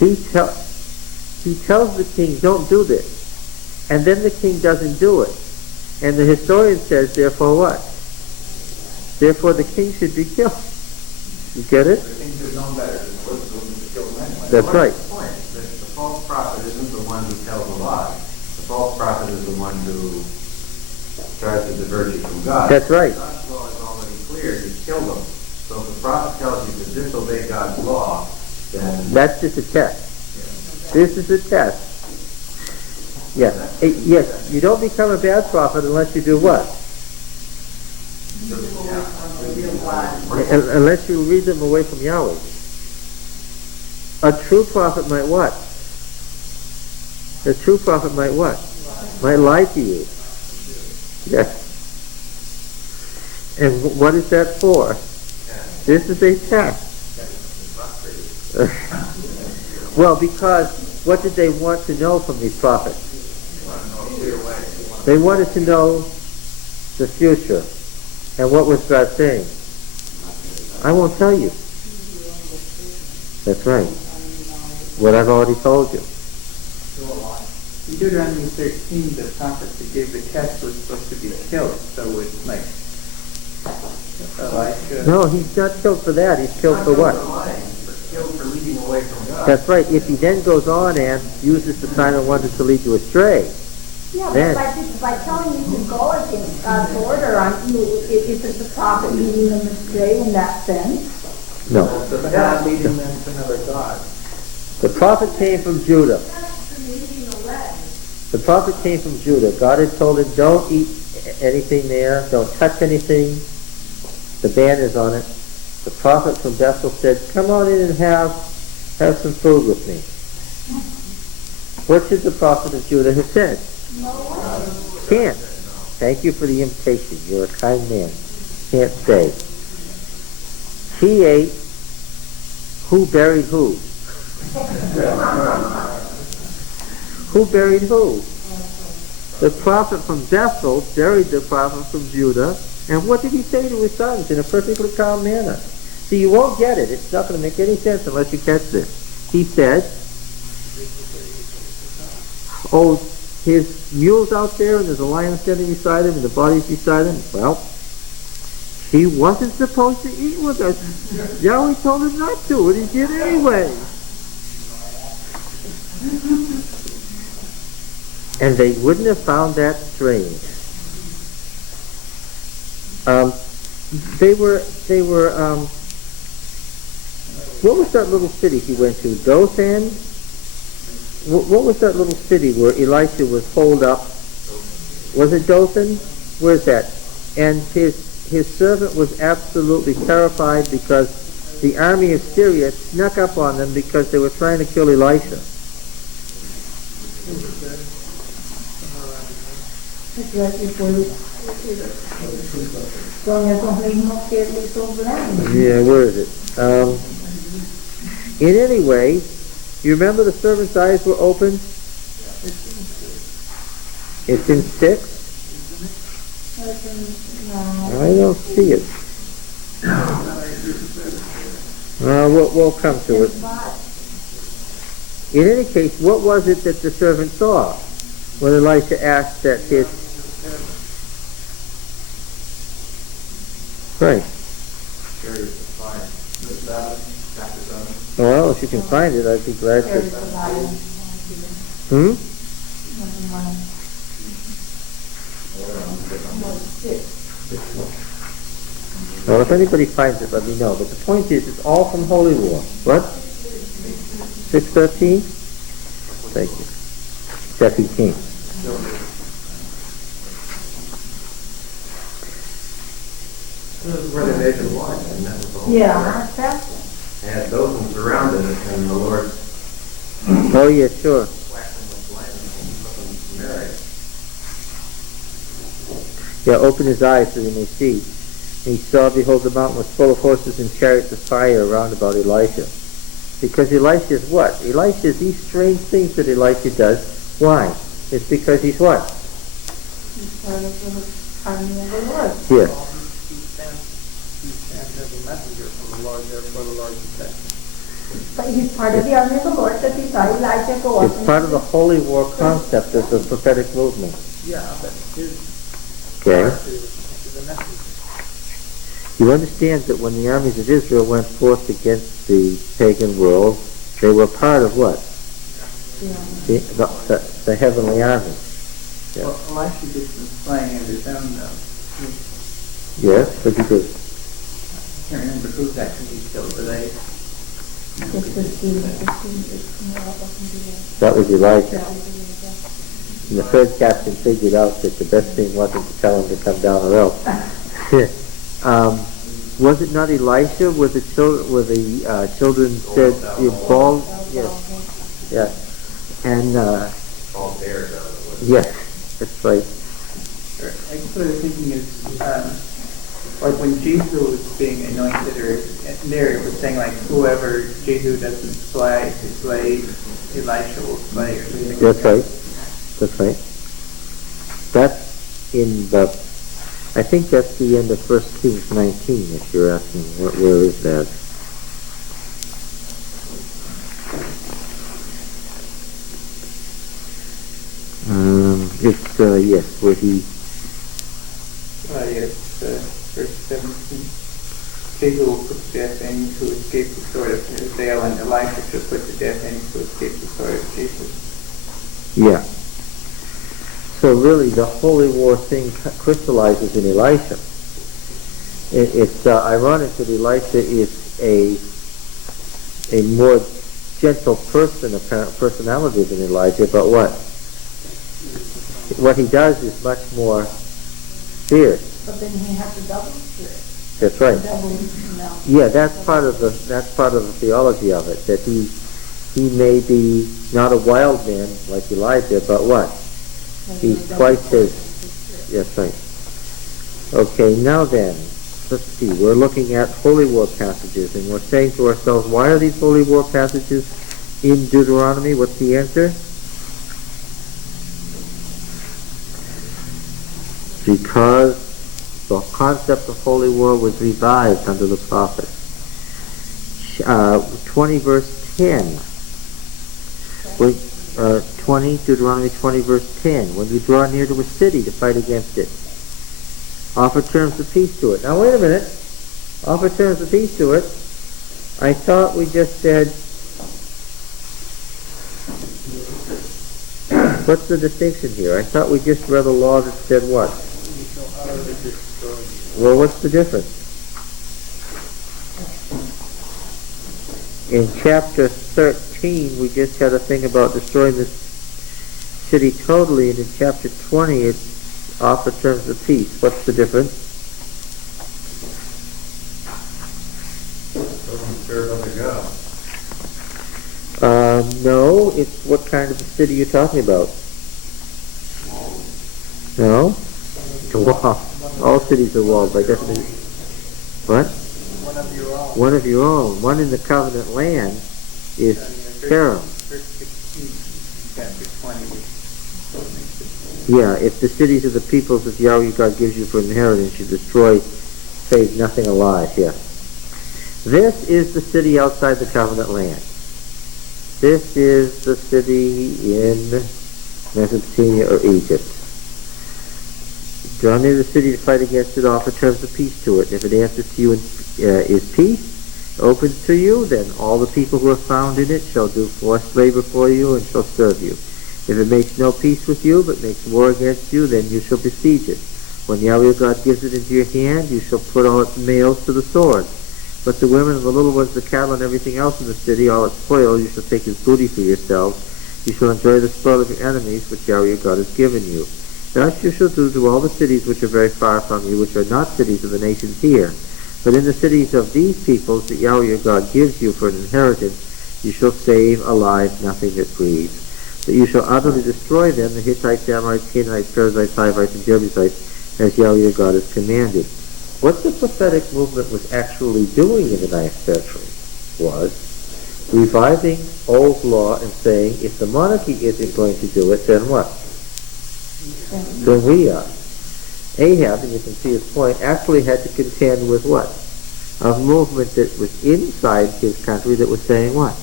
He tells the king, don't do this. And then the king doesn't do it. And the historian says, therefore what? Therefore the king should be killed. You get it? The king should know better than to kill him anyway. That's right. What's the point? The false prophet isn't the one who tells a lie. The false prophet is the one who tries to divert you from God. That's right. God's law is already clear. You kill them. So if the prophet tells you to disobey God's law, then... That's just a test. This is a test. Yeah. Yes, you don't become a bad prophet unless you do what? Unless you lead them away from Yahweh. A true prophet might what? A true prophet might what? Might lie to you. Yes. And what is that for? This is a test. Well, because what did they want to know from these prophets? They wanted to know the future. And what was God saying? I won't tell you. That's right. What I've already told you. In Deuteronomy 13, the prophet that gave the test was supposed to be killed, so it's like Elisha. No, he's not killed for that. He's killed for what? Killed for leading away from God. That's right. If he then goes on and uses the sign of wonders to lead you astray, Yeah, then but by telling you to go against God's order, is it the prophet leading them astray in that sense? no. But not leading them to another God. The prophet came from Judah. The prophet came from Judah. God had told him, don't eat anything there, don't touch anything. The ban is on it. The prophet from Bethel said, come on in and have some food with me. What should the prophet of Judah have said? Can't. Thank you for the invitation. You're a kind man. Can't stay. He ate. Who buried who? Who buried who? The prophet from Bethel buried the prophet from Judah. And what did he say to his sons in a perfectly calm manner? See, you won't get it. It's not going to make any sense unless you catch this. He said, oh, his mule's out there and there's a lion standing beside him and the body's beside him. Well, he wasn't supposed to eat with us. Yahweh told him not to, and he did anyway. And they wouldn't have found that strange. What was that little city he went to? Dothan? What was that little city where Elisha was holed up? Was it Dothan? Where's that? And his servant was absolutely terrified because the army of Syria snuck up on them because they were trying to kill Elisha. Yeah, where is it? In any way, you remember the servant's eyes were opened? It's in 6? I don't see it. We'll come to it. In any case, what was it that the servant saw when Elisha asked that his... Right. Well, if you can find it, I'd be glad to. Well, if anybody finds it, let me know. But the point is, it's all from Holy War. What? 6:13? Thank you. 17. Where the nation was, and that was the whole Yeah, story. that's They had Dothan surrounded it, and the Lord Oh, yeah, sure. whacked them with lightning and put them to Mary. Yeah, open his eyes so they may see. And he saw, behold, the mountain was full of horses and chariots of fire around about Elisha. Because Elisha is what? Elisha is these strange things that Elisha does. Why? It's because he's what? He stands as a messenger from the Lord, therefore the Lord protects him. But he's part of the army of the Lord because he saw Elijah go up. It's part of the holy war concept of the prophetic movement. Yeah, but his Okay? part is the message. You understand that when the armies of Israel went forth against the pagan world, they were part of what? The heavenly army. Yeah. Well, Elisha did some slaying of his own, though. Yes, but he did. I can't remember who's actually killed, but they... That was Elijah. And the third captain figured out that the best thing wasn't to tell him to come down or else. Was it not Elisha where the children said, "You bald?" Yes. Yes. And All bears out of the woods. yes, that's right. I guess what I was thinking is, like when Jesus was being anointed, or there it was saying like, whoever Jesus doesn't slay, Elisha will slay, or something. That's right. That's right. That's in the. I think that's the end of 1 Kings 19. If you're asking, where is that? It's yes, where he. Yes, verse 17. Jesus will put to death any who escape the sword of Hazael, and Elisha shall put to death any who escape the sword of Jesus. Yeah. So really, the holy war thing crystallizes in Elisha. It's ironic that Elisha is a more gentle personality than Elijah, but what he does is much more fierce. But then he has the double spirit. That's right. Double, Yeah, that's part of the theology of it. That he may be not a wild man like Elijah, but what? He's twice as. Yes, right. Okay, now then, let's see. We're looking at holy war passages, and we're saying to ourselves, why are these holy war passages in Deuteronomy? What's the answer? Because the concept of holy war was revived under the prophet. 20 verse 10. Deuteronomy 20 verse 10. When you draw near to a city to fight against it, offer terms of peace to it. Now wait a minute. Offer terms of peace to it. I thought we just said, what's the distinction here? I thought we just read a law that said what? Well, what's the difference? In chapter 13, we just had a thing about destroying the city totally, and in chapter 20, it's offer terms of peace. What's the difference? Doesn't serve other gods. No, it's what kind of a city you're talking about. No? Wow. All cities are walled by definition. What? One of your own. One of your own. One in the covenant land is Sarum. Verse 16, chapter 20. Yeah, if the cities of the peoples that Yahweh your God gives you for inheritance you destroy, save nothing alive. Yeah. This is the city outside the covenant land. This is the city in Mesopotamia or Egypt. Draw near the city to fight against it, offer terms of peace to it. If it answers to you is peace, opens to you, then all the people who are found in it shall do forced labor for you and shall serve you. If it makes no peace with you, but makes war against you, then you shall besiege it. When Yahweh your God gives it into your hand, you shall put all its males to the sword. But the women and the little ones, the cattle and everything else in the city, all its spoil, you shall take as booty for yourselves. You shall enjoy the spoil of your enemies, which Yahweh your God has given you. Thus you shall do to all the cities which are very far from you, which are not cities of the nations here. But in the cities of these peoples that Yahweh your God gives you for an inheritance, you shall save alive nothing that breathes. That you shall utterly destroy them, the Hittites, Amorites, Canaanites, Perizzites, Hivites, and Jebusites, as Yahweh your God has commanded. What the prophetic movement was actually doing in the 9th century was reviving old law and saying, if the monarchy isn't going to do it, then what? Then we are. Ahab, and you can see his point, actually had to contend with what? of movement that was inside his country that was saying what?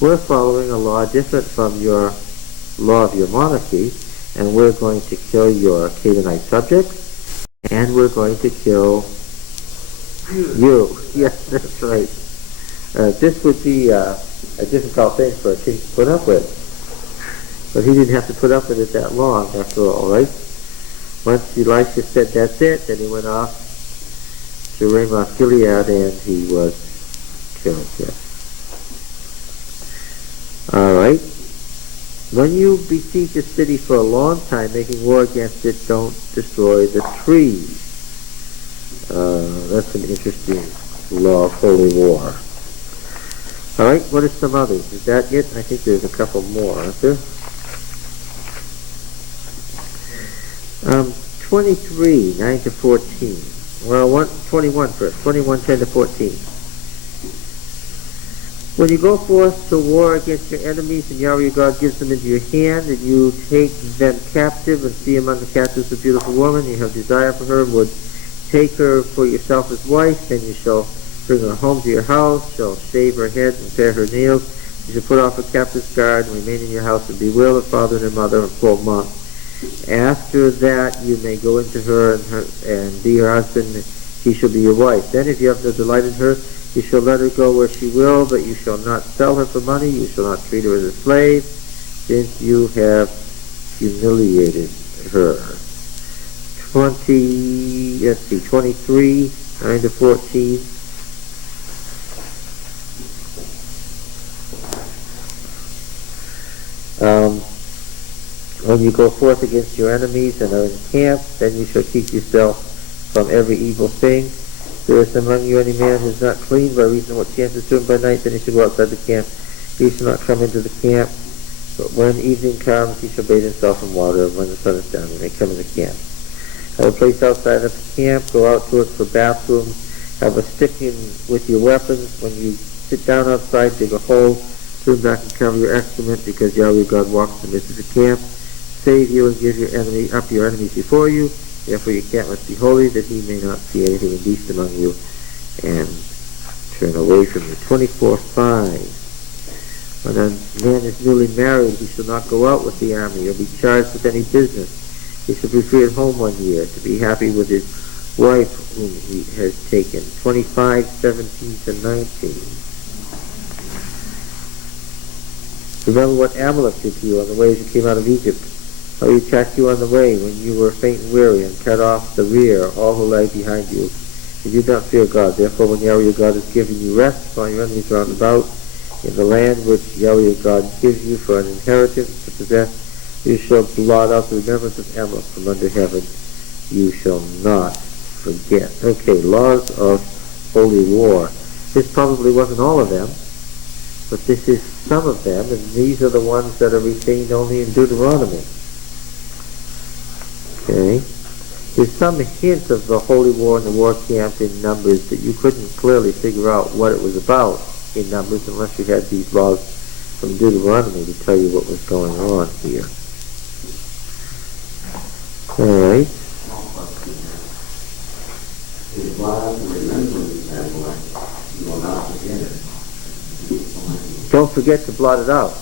We're following a law different from your law of your monarchy, and we're going to kill your Canaanite subjects, and we're going to kill you. Yes, that's right. This would be a difficult thing for a king to put up with. But he didn't have to put up with it that long, after all, right? Once Elisha said that's it, then he went off to Ramoth Gilead, and he was killed, yes. Alright. When you besiege a city for a long time, making war against it, don't destroy the trees. That's an interesting law of holy war. Alright, what are some others? Is that it? I think there's a couple more, aren't there? 23, 9 to 14. Well, 21 first. 21, 10 to 14. When you go forth to war against your enemies, and Yahweh your God gives them into your hand, and you take them captive, and see among the captives a beautiful woman, you have desire for her, and would take her for yourself as wife, then you shall bring her home to your house, shall shave her head and pare her nails. You shall put off her captive's guard, and remain in your house, and bewail her father and her mother a full month. After that you may go into her and be her husband, and she shall be your wife. Then if you have no delight in her, you shall let her go where she will, but you shall not sell her for money, you shall not treat her as a slave, since you have humiliated her. 23, 9 to 14. When you go forth against your enemies and are encamped, then you shall keep yourself from every evil thing. If there is among you any man who is not clean by reason of what chances to him by night, then he shall go outside the camp. He shall not come into the camp. But when evening comes, he shall bathe himself in water, and when the sun is down, he may come in the camp. Have a place outside of the camp, go out to it for bathroom, have a stick in with your weapons. When you sit down outside, dig a hole, turn back and cover your excrement, because Yahweh God walks in the midst of the camp. Save you and give your enemy up your enemies before you. Therefore your camp must be holy, that he may not see anything indecent among you and turn away from you. 24:5. When a man is newly married, he shall not go out with the army or be charged with any business. He shall be free at home 1 year, to be happy with his wife whom he has taken. 25:17 to 19. Remember what Amalek did to you on the way as you came out of Egypt, how he attacked you on the way when you were faint and weary, and cut off the rear, all who lagged behind you. You did not fear God. Therefore, when Yahweh your God has given you rest upon your enemies round about, in the land which Yahweh your God gives you for an inheritance to possess, you shall blot out the remembrance of Amalek from under heaven. You shall not forget. Okay, laws of holy war. This probably wasn't all of them, but this is some of them, and these are the ones that are retained only in Deuteronomy. Okay. There's some hint of the holy war and the war camp in Numbers, but you couldn't clearly figure out what it was about in Numbers unless you had these laws from Deuteronomy to tell you what was going on here. Alright. Don't forget to blot it out.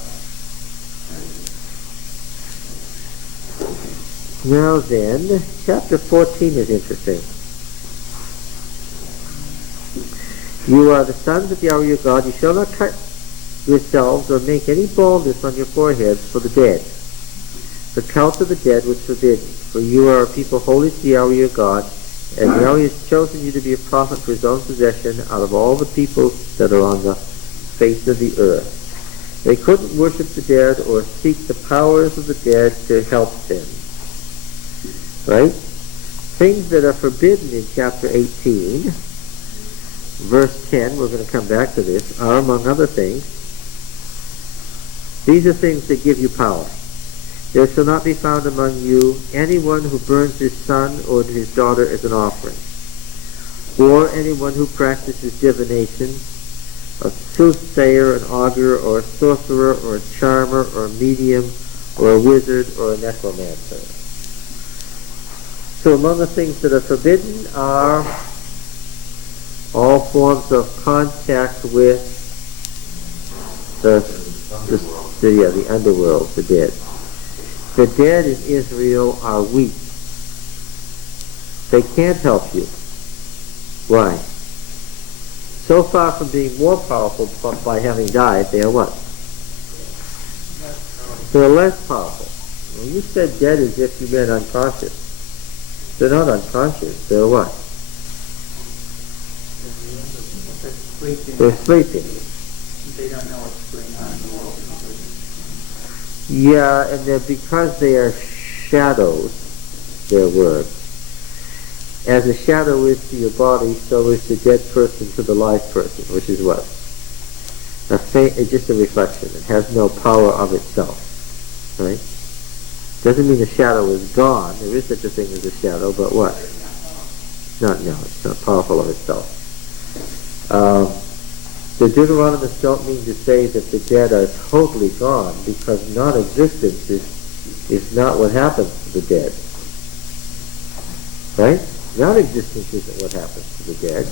Now then, chapter 14 is interesting. You are the sons of Yahweh your God. You shall not cut yourselves or make any baldness on your foreheads for the dead. The cult of the dead was forbidden, for you are a people holy to Yahweh your God, and Yahweh has chosen you to be a prophet for his own possession out of all the people that are on the face of the earth. They couldn't worship the dead or seek the powers of the dead to help them. Right? Things that are forbidden in chapter 18, verse 10, we're going to come back to this, are, among other things, these are things that give you power. There shall not be found among you anyone who burns his son or his daughter as an offering, or anyone who practices divination, a soothsayer, an augur, or a sorcerer, or a charmer, or a medium, or a wizard, or a necromancer. So among the things that are forbidden are all forms of contact with the underworld, the dead. The dead in Israel are weak. They can't help you. Why? So far from being more powerful by having died, they are what? They're less powerful. When you said dead as if you meant unconscious. They're not unconscious. They're what? They're sleeping. They don't know what's going on in the world. Yeah, and because they are shadows, their word. As a shadow is to your body, so is the dead person to the live person, which is what? It's just a reflection. It has no power of itself. Right? Doesn't mean the shadow is gone. There is such a thing as a shadow, but what? No, it's not powerful of itself. The Deuteronomists don't mean to say that the dead are totally gone, because non-existence is not what happens to the dead. Right? Non-existence isn't what happens to the dead.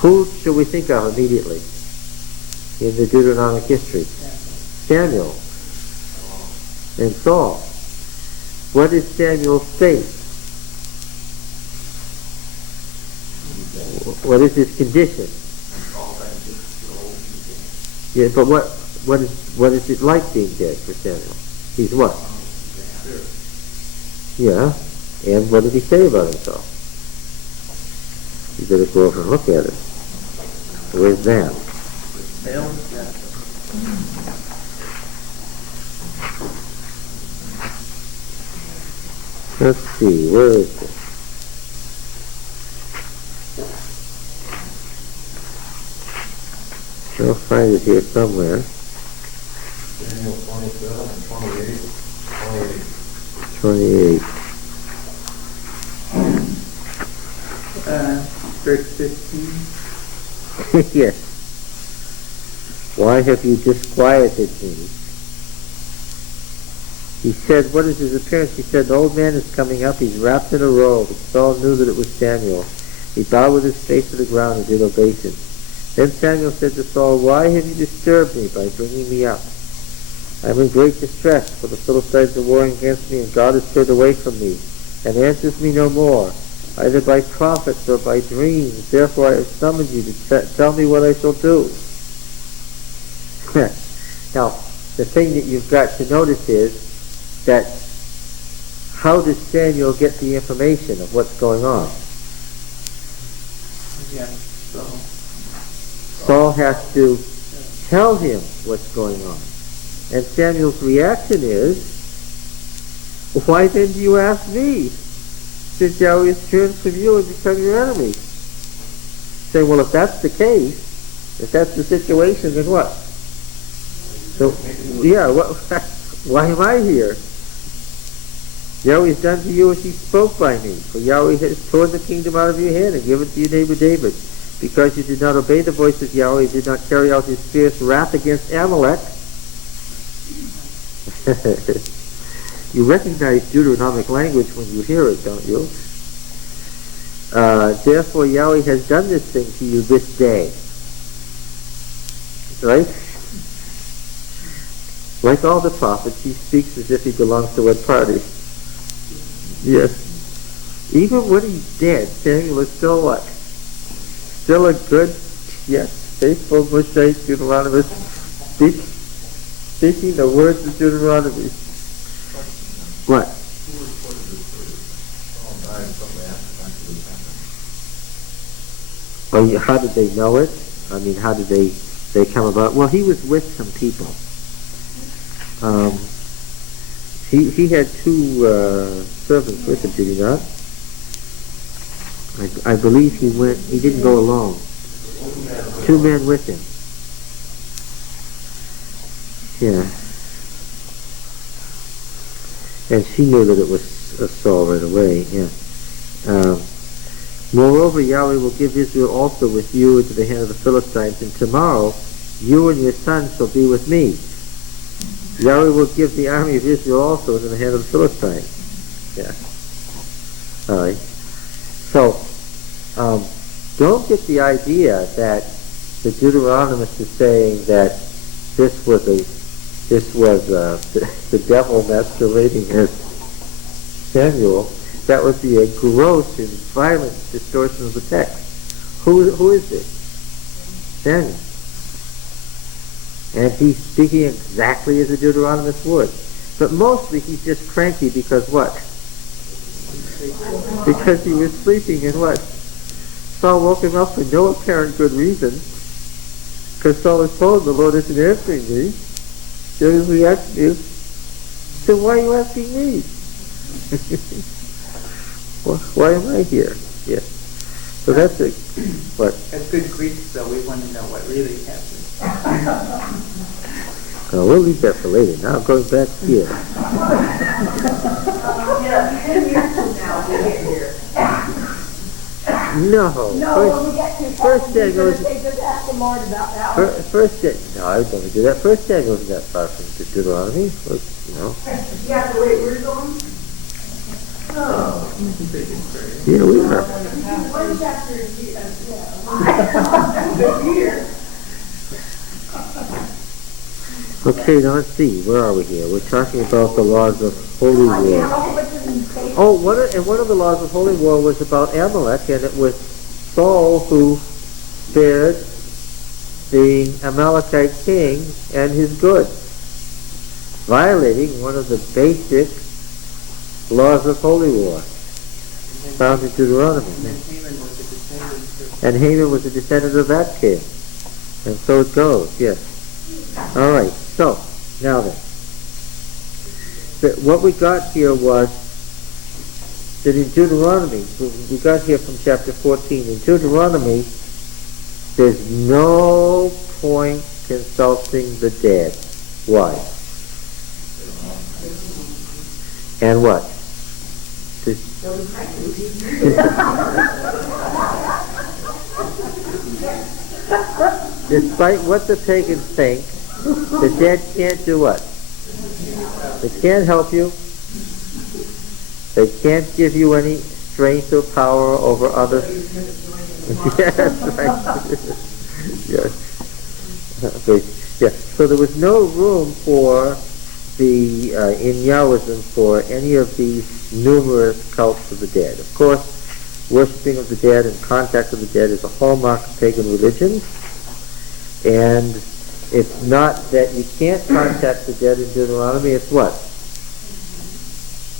Who shall we think of immediately in the Deuteronomic history? Samuel and Saul. What is Samuel's fate? What is his condition? Yeah, but what is it like being dead for Samuel? He's what? Yeah, and what did he say about himself? You better go over and look at it. Where's that? Let's see, where is it? I'll find it here somewhere. Daniel 27 and 28. 28. Verse 15. Yes. Why have you disquieted me? He said, what is his appearance? He said, the old man is coming up. He's wrapped in a robe. And Saul knew that it was Samuel. He bowed with his face to the ground and did obeisance. Then Samuel said to Saul, why have you disturbed me by bringing me up? I am in great distress, for the Philistines are warring against me, and God has turned away from me, and answers me no more, either by prophets or by dreams. Therefore I have summoned you to tell me what I shall do. Now, the thing that you've got to notice is that how does Samuel get the information of what's going on? Yeah, Saul has to tell him what's going on. And Samuel's reaction is, why then do you ask me, since Yahweh has turned from you and become your enemy? Saying, well, if that's the case, if that's the situation, then what? So, yeah, why am I here? Yahweh has done to you as he spoke by me. For Yahweh has torn the kingdom out of your hand and given it to your neighbor David. Because you did not obey the voice of Yahweh, did not carry out his fierce wrath against Amalek. You recognize Deuteronomic language when you hear it, don't you? Therefore Yahweh has done this thing to you this day. Right? Like all the prophets, he speaks as if he belongs to what party? Yes. Even when he's dead, Samuel is still what? Still a good, yes, faithful Moshe Deuteronomist, speaking the words of Deuteronomy. What? Oh, how did they know it? I mean, how did they come about? Well, he was with some people. He had two servants with him, did he not? I believe he didn't go alone. Two men with him. Yeah. And she knew that it was Saul right away, yeah. Moreover, Yahweh will give Israel also with you into the hand of the Philistines, and tomorrow you and your sons shall be with me. Yahweh will give the army of Israel also into the hand of the Philistines. Yeah. All right. So, don't get the idea that the Deuteronomist is saying that this was the devil masquerading as Samuel. That would be a gross and violent distortion of the text. Who is this? Samuel. And he's speaking exactly as the Deuteronomist would. But mostly he's just cranky because what? Because he was sleeping, and what? Saul woke him up for no apparent good reason. Because Saul was told, the Lord isn't answering me. So his reaction is, so why are you asking me? Why am I here? Yes. So that's it. What? As good Greeks, though, we want to know what really happened. We'll leave that for later. Now going back here. Yeah, 10 years from now, we get here. No. No, when we get to First heaven, Samuel we're going to say, just ask the Lord about that one. no, I would never do that. First Samuel isn't that far from Deuteronomy. You know. Yeah, the way we're going. Oh, it's a big experience. Yeah, we are. One chapter a year. Okay, now let's see. Where are we here? We're talking about the laws of holy war. Oh, one of the laws of holy war was about Amalek, and it was Saul who spared the Amalekite king and his goods, violating one of the basic laws of holy war found in Deuteronomy. And Haman was a descendant of that king. And so it goes, yes. All right, so, now then. What we got here was that in Deuteronomy, we got here from chapter 14, in Deuteronomy, there's no point consulting the dead. Why? And what? Despite what the pagans think, the dead can't do what? They can't help you. They can't give you any strength or power over others. Yes, right. Yes. Okay. Yeah. So there was no room for in Yahwism for any of these numerous cults of the dead. Of course, worshipping of the dead and contact of the dead is a hallmark of pagan religion. And it's not that you can't contact the dead in Deuteronomy, it's what?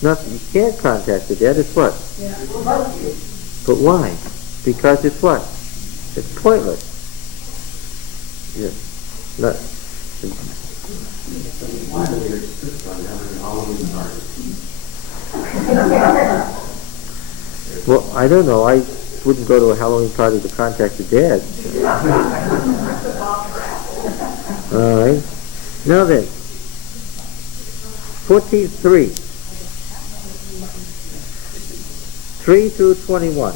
Not that you can't contact the dead, it's what? Yeah. But why? Because it's what? It's pointless. Yeah. Not, Why do they insist on having a Halloween party? well, I don't know. I wouldn't go to a Halloween party to contact the dead. All right. Now then, 14:3, 3 through 21.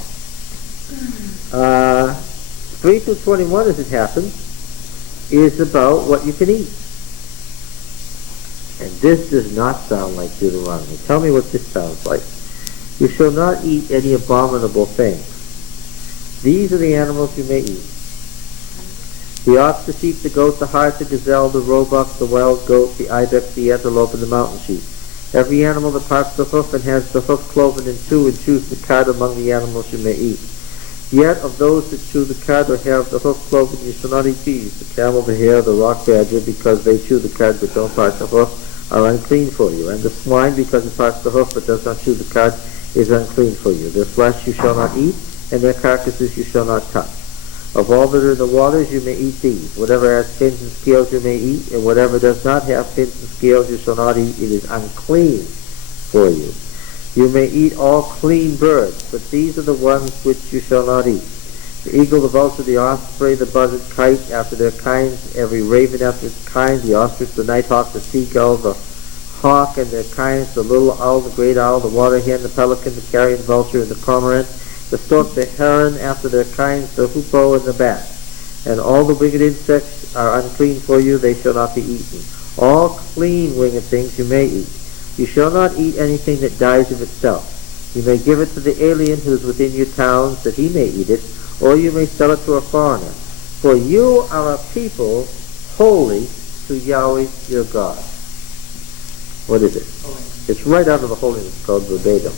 3 through 21, as it happens, is about what you can eat. And this does not sound like Deuteronomy. Tell me what this sounds like. You shall not eat any abominable thing. These are the animals you may eat: the ox, the sheep, the goat, the hart, the gazelle, the roebuck, the wild goat, the ibex, the antelope, and the mountain sheep. Every animal that parts the hoof and has the hoof cloven in two, and chews the cud among the animals you may eat. Yet of those that chew the cud or have the hoof cloven, you shall not eat these: the camel, the hare, the rock badger, because they chew the cud but don't part the hoof, are unclean for you. And the swine, because it parts the hoof but does not chew the cud, is unclean for you. Their flesh you shall not eat, and their carcasses you shall not touch. Of all that are in the waters you may eat these. Whatever has fins and scales you may eat, and whatever does not have fins and scales you shall not eat. It is unclean for you. You may eat all clean birds, but these are the ones which you shall not eat: the eagle, the vulture, the osprey, the buzzard, kite after their kinds, every raven after its kind, the ostrich, the nighthawk, the seagull, the hawk and their kinds, the little owl, the great owl, the water hen, the pelican, the carrion vulture, and the cormorant, the stork, the heron after their kinds, the hoopoe, and the bat. And all the winged insects are unclean for you, they shall not be eaten. All clean winged things you may eat. You shall not eat anything that dies of itself. You may give it to the alien who is within your towns, that he may eat it, or you may sell it to a foreigner. For you are a people holy to Yahweh your God. What is it? Holiness. It's right out of the holiness code verbatim.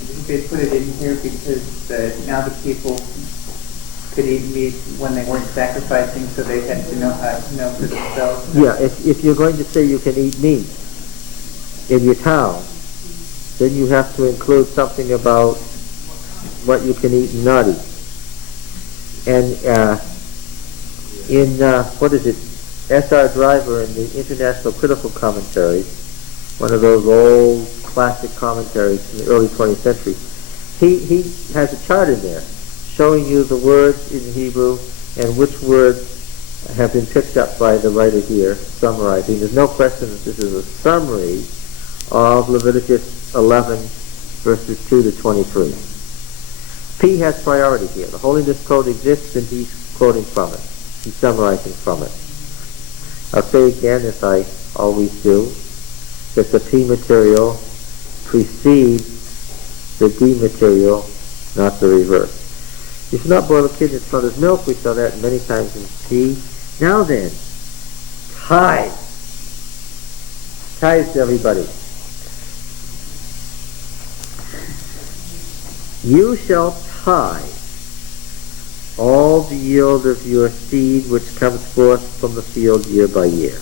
I think they put it in here because now the people could eat meat when they weren't sacrificing, so they had to know how to know for themselves. Yeah, if you're going to say you can eat meat in your town, then you have to include something about what you can eat and not eat. And what is it, S.R. Driver in the International Critical Commentary, one of those old classic commentaries from the early 20th century, he has a chart in there showing you the words in Hebrew and which words have been picked up by the writer here, summarizing. There's no question that this is a summary of Leviticus 11, verses 2 to 23. P has priority here. The holiness code exists and he's quoting from it. He's summarizing from it. I'll say again, as I always do, that the P material precedes the D material, not the reverse. You should not boil a kid in its mother's milk. We saw that many times in P. Now then, tithes. Tithes, everybody. You shall tithe all the yield of your seed which comes forth from the field year by year.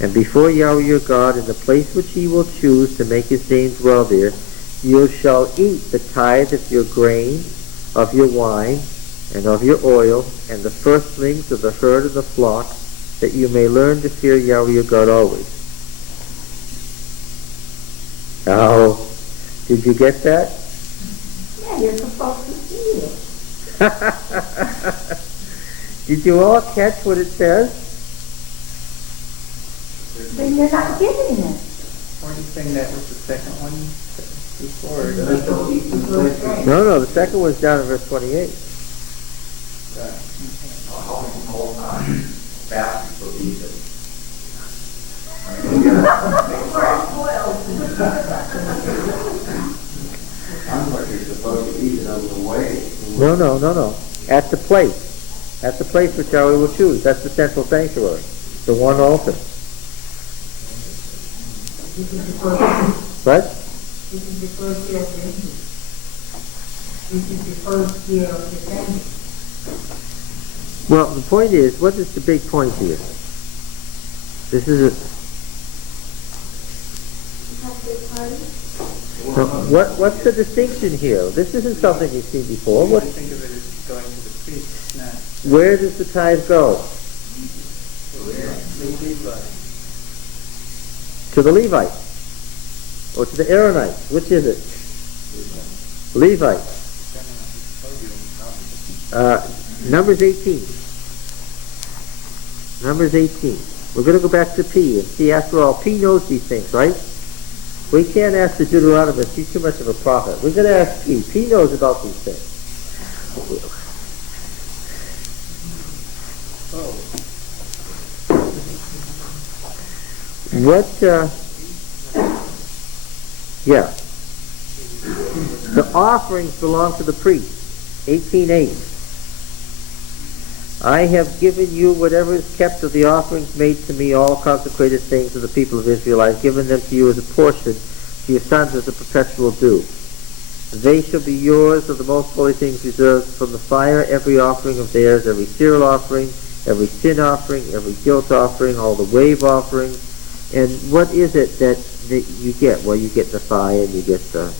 And before Yahweh your God, in the place which he will choose to make his name dwell there, you shall eat the tithe of your grain, of your wine, and of your oil, and the firstlings of the herd of the flock, that you may learn to fear Yahweh your God always. Now, did you get that? Yeah, you're supposed to see it. Did you all catch what it says? Then you're not giving it. Weren't you saying that was the second one before? No, the second one's down in verse 28. Sounds like you're supposed to eat it on the way. No. At the place which Yahweh will choose. That's the central sanctuary. The one altar. What? This is the first year of the English. This is the first year of the English. Well, the point is, what is the big point here? This is what's the distinction here? This isn't something you've seen before. I think of it as going to the priest, not Where does the tithe go? To the Levites. Or to the Aaronites. Which is it? Levites. Numbers 18. Numbers 18. We're going to go back to P and see, after all, P knows these things, right? We can't ask the Deuteronomist. He's too much of a prophet. We're going to ask P. P knows about these things. The offerings belong to the priest. 18:8. I have given you whatever is kept of the offerings made to me, all consecrated things of the people of Israel. I have given them to you as a portion, to your sons as a perpetual due. They shall be yours of the most holy things reserved from the fire, every offering of theirs, every cereal offering, every sin offering, every guilt offering, all the wave offerings. And what is it that you get? Well, you get the fire, and you get the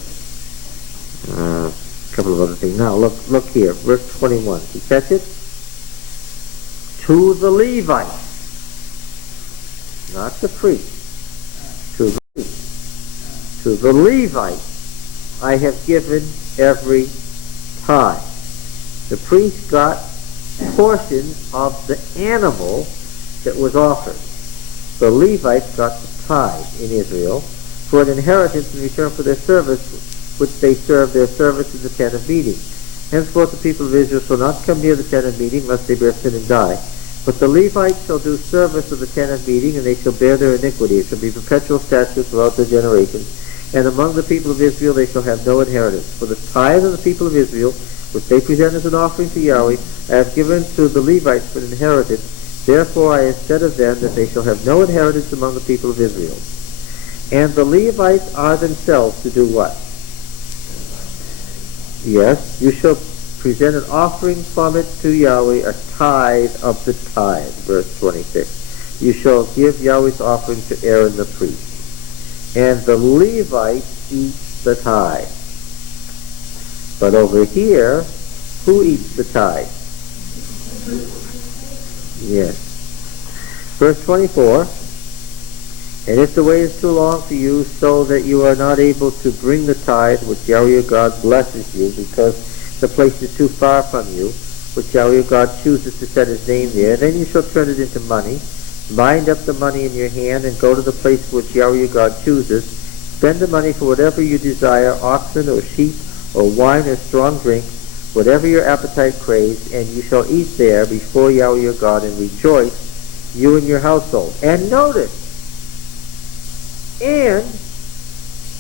couple of other things. Now, look here, verse 21. You catch it? To the Levites, not the priest. To the Levites, I have given every tithe. The priest got portions of the animal that was offered. The Levites got the tithe in Israel for an inheritance in return for their service, which they served their service in the tent of meeting. Henceforth the people of Israel shall not come near the tent of meeting, lest they bear sin and die. But the Levites shall do service of the tent of meeting, and they shall bear their iniquity. It shall be perpetual statute throughout their generations. And among the people of Israel they shall have no inheritance. For the tithe of the people of Israel, which they present as an offering to Yahweh, I have given to the Levites for an inheritance. Therefore I have said of them that they shall have no inheritance among the people of Israel. And the Levites are themselves to do what? Yes, you shall present an offering from it to Yahweh, a tithe of the tithe, verse 26. You shall give Yahweh's offering to Aaron the priest. And the Levites eat the tithe. But over here, who eats the tithe? Yes. Verse 24, and if the way is too long for you, so that you are not able to bring the tithe which Yahweh your God blesses you, because the place is too far from you, which Yahweh your God chooses to set his name there, then you shall turn it into money, bind up the money in your hand, and go to the place which Yahweh your God chooses. Spend the money for whatever you desire, oxen or sheep, or wine or strong drink, whatever your appetite craves, and you shall eat there before Yahweh your God, and rejoice, you and your household. And notice, and,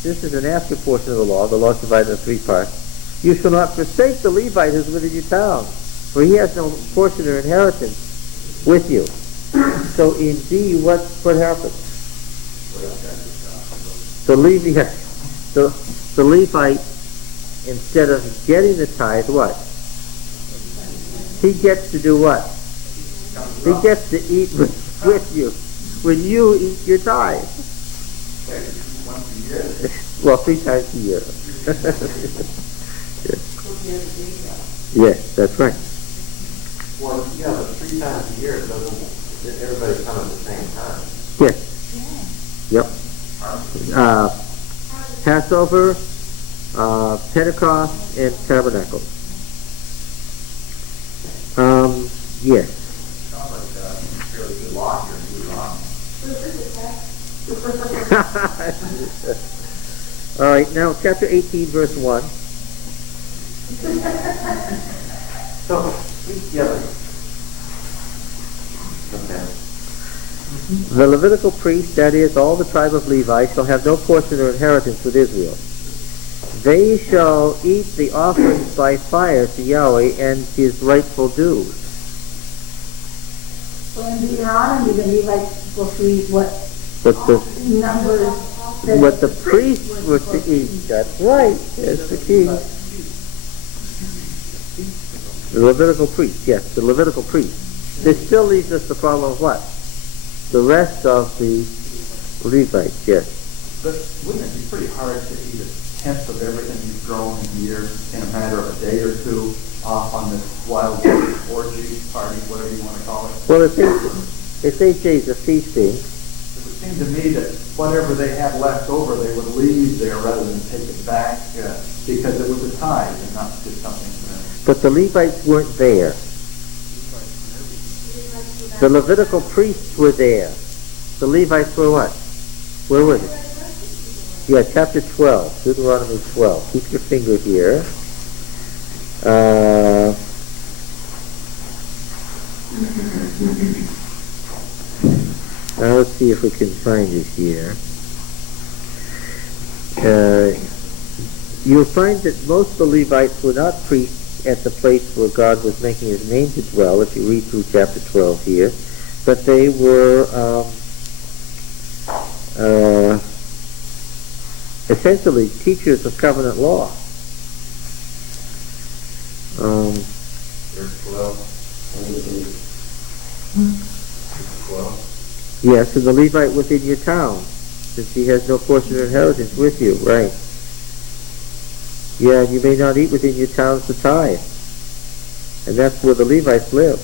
this is an after portion of the law is divided into 3 parts, you shall not forsake the Levite who is within your town, for he has no portion or inheritance with you. So in D, what happens? The Levite, instead of getting the tithe, what? He gets to do what? He gets to eat with you when you eat your tithe. Once a year. Well, 3 times a year. Yes, that's right. Well, yeah, but 3 times a year doesn't everybody come at the same time? Yes. Yep. Passover, Pentecost, and Tabernacle. Yes. Sounds like a fairly good law here in Deuteronomy. All right, now chapter 18, verse 1. So, yeah. Okay. The Levitical priest, that is, all the tribe of Levi, shall have no portion or inheritance with Israel. They shall eat the offerings by fire to Yahweh and his rightful dues. So in Deuteronomy, the Levites will see what numbers What the priests were to eat. That's right. That's the key. The Levitical priest, yes, the Levitical priest. This still leaves us the problem of what? The rest of the Levites, yes. But wouldn't it be pretty hard to eat a tenth of everything you've grown in a year in a matter of a day or two off on this wild orgy party, whatever you want to call it? Well, if 8 days of feasting, It would seem to me that whatever they had left over, they would leave there rather than take it back because it was a tithe and not just something. but the Levites weren't there. The Levitical priests were there. The Levites were what? Where were they? Yeah, chapter 12, Deuteronomy 12. Keep your finger here. Now let's see if we can find it here. You'll find that most of the Levites were not priests at the place where God was making his name to dwell, if you read through chapter 12 here, but they were essentially teachers of covenant law. Verse 12. 12. Yes, and the Levite within your town, since he has no portion or inheritance with you, right? Yeah, and you may not eat within your towns the tithe. And that's where the Levites live.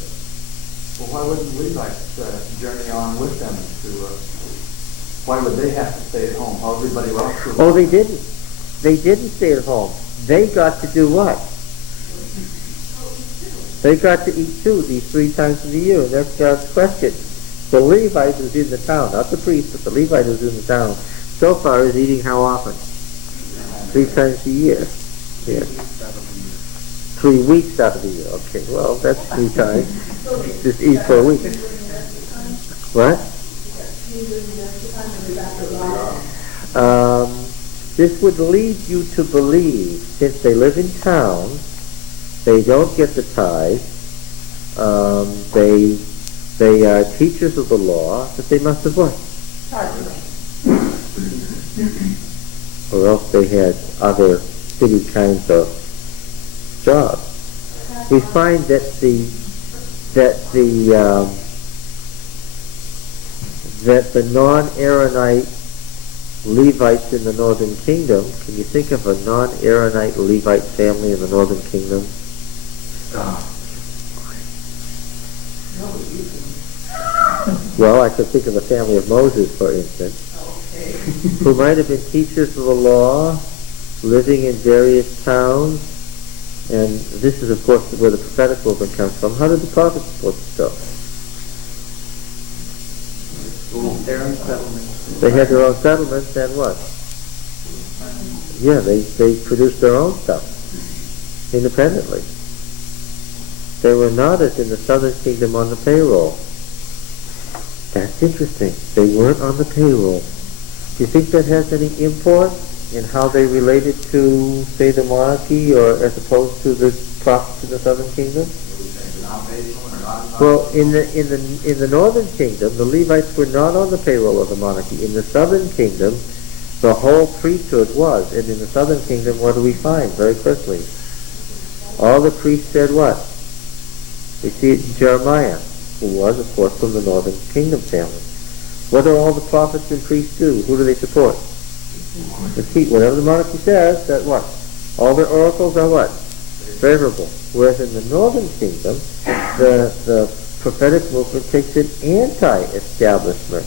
Well, why wouldn't Levites journey on with them why would they have to stay at home? How everybody else would? Oh, they didn't. They didn't stay at home. They got to do what? They got to eat too, these 3 times of the year. And that's God's question. The Levite who's in the town, not the priest, but the Levite who's in the town, so far is eating how often? 3 times a year. Yeah. 3 weeks out of the year. Okay, well, that's 3 times. Just eat for a week. What? this would lead you to believe, since they live in town, they don't get the tithe, they are teachers of the law, that they must have what? Or else they had other city kinds of jobs. We find that the non-Aaronite Levites in the northern kingdom, can you think of a non-Aaronite Levite family in the northern kingdom? Well, I could think of the family of Moses, for instance, who might have been teachers of the law, living in various towns, and this is, of course, where the prophetic movement comes from. How did the prophets support themselves? Their own settlements. They had their own settlements, and what? Yeah, they produced their own stuff independently. They were not, as in the southern kingdom, on the payroll. That's interesting. They weren't on the payroll. Do you think that has any import in how they related to, say, the monarchy, or as opposed to the prophets in the southern kingdom? Well, in the northern kingdom, the Levites were not on the payroll of the monarchy. In the southern kingdom, the whole priesthood was. And in the southern kingdom, what do we find very quickly? All the priests said what? We see it in Jeremiah, who was, of course, from the northern kingdom family. What do all the prophets and priests do? Who do they support? The king. Whatever the monarchy says, that what? All their oracles are what? Favorable. Whereas in the northern kingdom, the prophetic movement takes an anti-establishment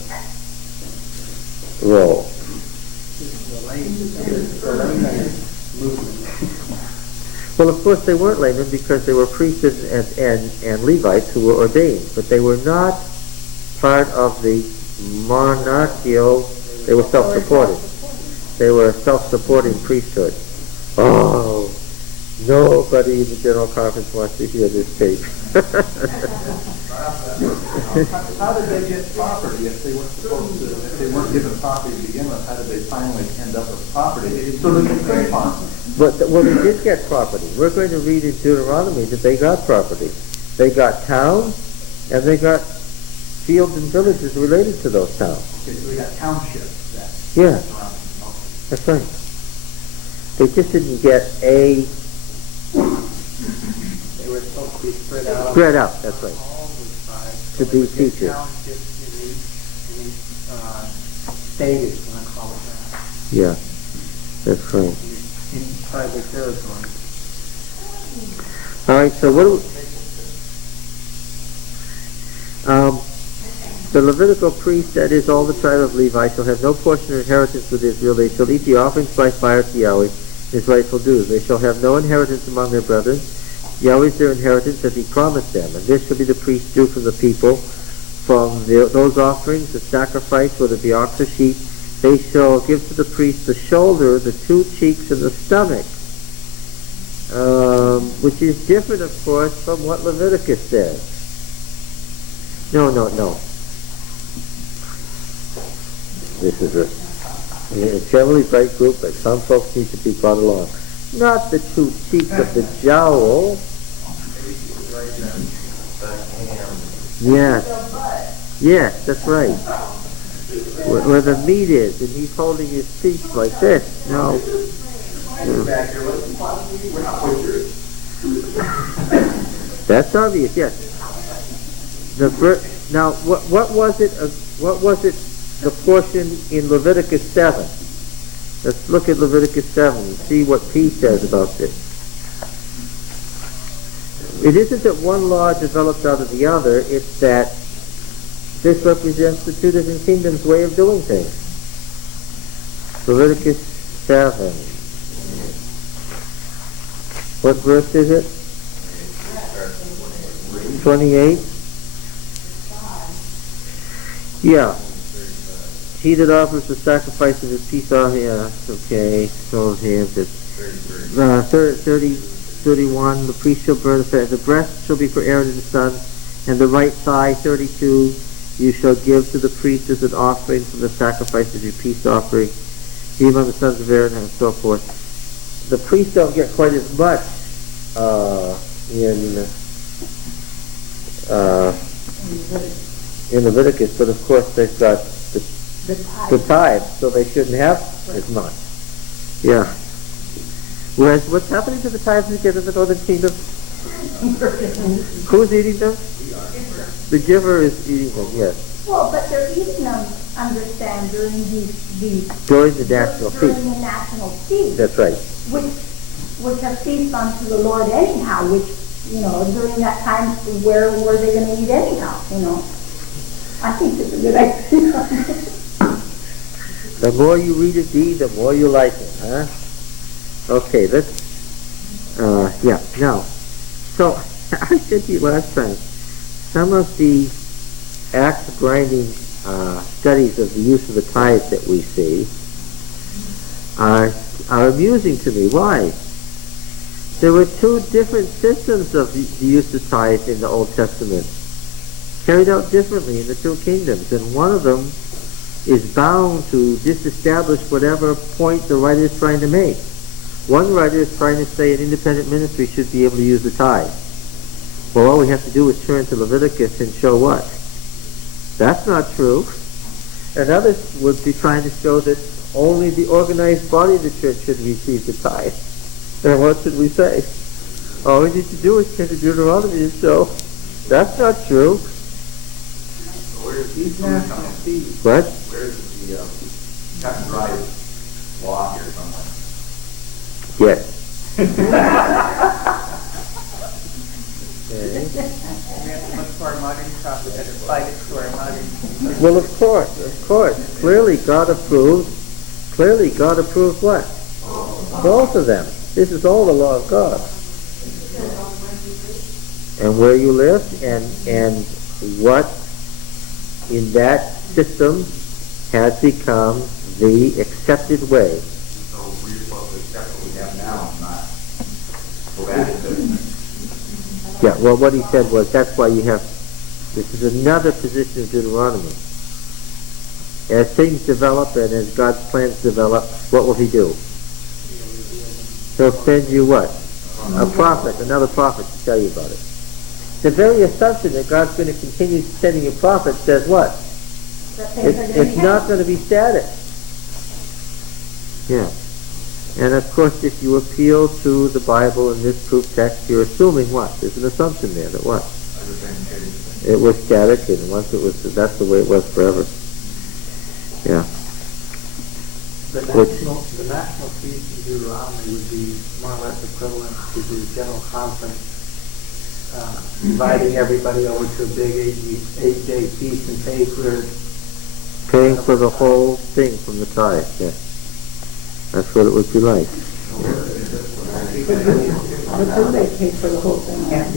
role. Well, of course, they weren't laymen because they were priests and Levites who were ordained, but they were not part of the monarchical. They were self-supporting. They were a self-supporting priesthood. Oh, nobody in the General Conference wants to hear this tape. How did they get property if they weren't supposed to? If they weren't given property to begin with, how did they finally end up with property? So that they could farm. But well, they did get property. We're going to read in Deuteronomy that they got property. They got towns, and they got fields and villages related to those towns. Okay, so they got townships then. Yeah, that's right. They just didn't get a They were supposed to be spread out. spread out. That's right. All the tribes. To be teachers. Townships in each state, is going to call it that. Yeah, that's right. In tribal territory. All right. So what do the Levitical priest, that is, all the tribe of Levi, shall have no portion or inheritance with Israel. They shall eat the offerings by fire to Yahweh, his rightful dues. They shall have no inheritance among their brethren. Yahweh is their inheritance, as he promised them. And this shall be the priest's due from the people, from those offerings, the sacrifice, whether it be ox or sheep. They shall give to the priest the shoulder, the two cheeks, and the stomach, which is different, of course, from what Leviticus says. No. This is a generally bright group, but some folks need to be brought along. Not the two cheeks of the jowl. Yes, that's right. Where the meat is, and he's holding his cheeks like this. No. That's obvious. Yes. Now, what was it? What was it? The portion in Leviticus 7. Let's look at Leviticus 7 and see what P says about this. It isn't that one law develops out of the other. It's that this represents the two different kingdoms' way of doing things. Leviticus 7. What verse is it? 28. Yeah. He that offers the sacrifice of his peace offering, okay, so here's it. 31, the priest shall burn the breast shall be for Aaron and his son, and the right thigh, 32, you shall give to the priest as an offering from the sacrifice of your peace offering. even on the sons of Aaron and so forth. The priests don't get quite as much in Leviticus, but of course they've got the tithe, so they shouldn't have as much. Yeah. Whereas, what's happening to the tithes again in the Northern Kingdom? Who's eating them? The giver is eating them, yes. Well, but they're eating them, understand, during During the national during feast. the national feast. That's right. Which are feasts unto the Lord anyhow, which, during that time, where were they going to eat anyhow, I think it's a good idea. The more you read it, Dee, the more you like it, huh? Okay, let's, yeah, now, so, I said to you last time, some of the axe grinding studies of the use of the tithe that we see are amusing to me. Why? There were two different systems of the use of tithe in the Old Testament, carried out differently in the two kingdoms, and one of them is bound to disestablish whatever point the writer is trying to make. One writer is trying to say an independent ministry should be able to use the tithe. Well, all we have to do is turn to Leviticus and show what? That's not true. And others would be trying to show that only the organized body of the church should receive the tithe. And what should we say? All we need to do is turn to Deuteronomy and show that's not true. Where's the national fees? What? Where's the cut and dry law here somewhere? Yes. Okay. We have to look for our modern prophet that applied it to our modern. Well, of course. Clearly God approved what? Both of them. This is all the law of God. And where you live and what in that system has become the accepted way. So we're supposed to accept what we have now and not go back to it. Yeah, well, what he said was that's why you have, this is another position of Deuteronomy. As things develop and as God's plans develop, what will he do? He'll send you what? A prophet, another prophet to tell you about it. The very assumption that God's going to continue sending you prophets says what? It's not going to be static. Yeah. And of course, if you appeal to the Bible in this proof text, you're assuming what? There's an assumption there that what? It was static, and once it was, that's the way it was forever. Yeah. The national feast in Deuteronomy would be more or less equivalent to the General Conference inviting everybody over to a big 8-day feast and paying for the whole thing from the tithe. Yeah. That's what it would be like. But do they pay for the whole thing? Don't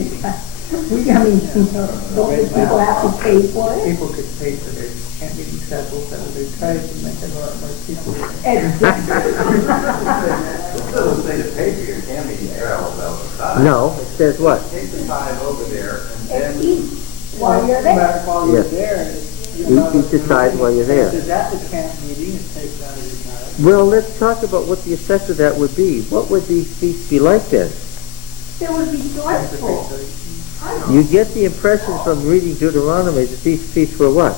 people have to pay for it? People could pay for their camp meeting samples out of their tithes and make a lot more people. It doesn't say to pay for your camp meeting travels out the side. No, it says what? Take the tithe over there and And then eat while you're there. while you're Yes. there. Eat the tithe while you're there. Is that the camp meeting is taken out of your tithe? Well, let's talk about what the effect of that would be. What would these feasts be like then? It would be joyful. You get the impression from reading Deuteronomy that these feasts were what?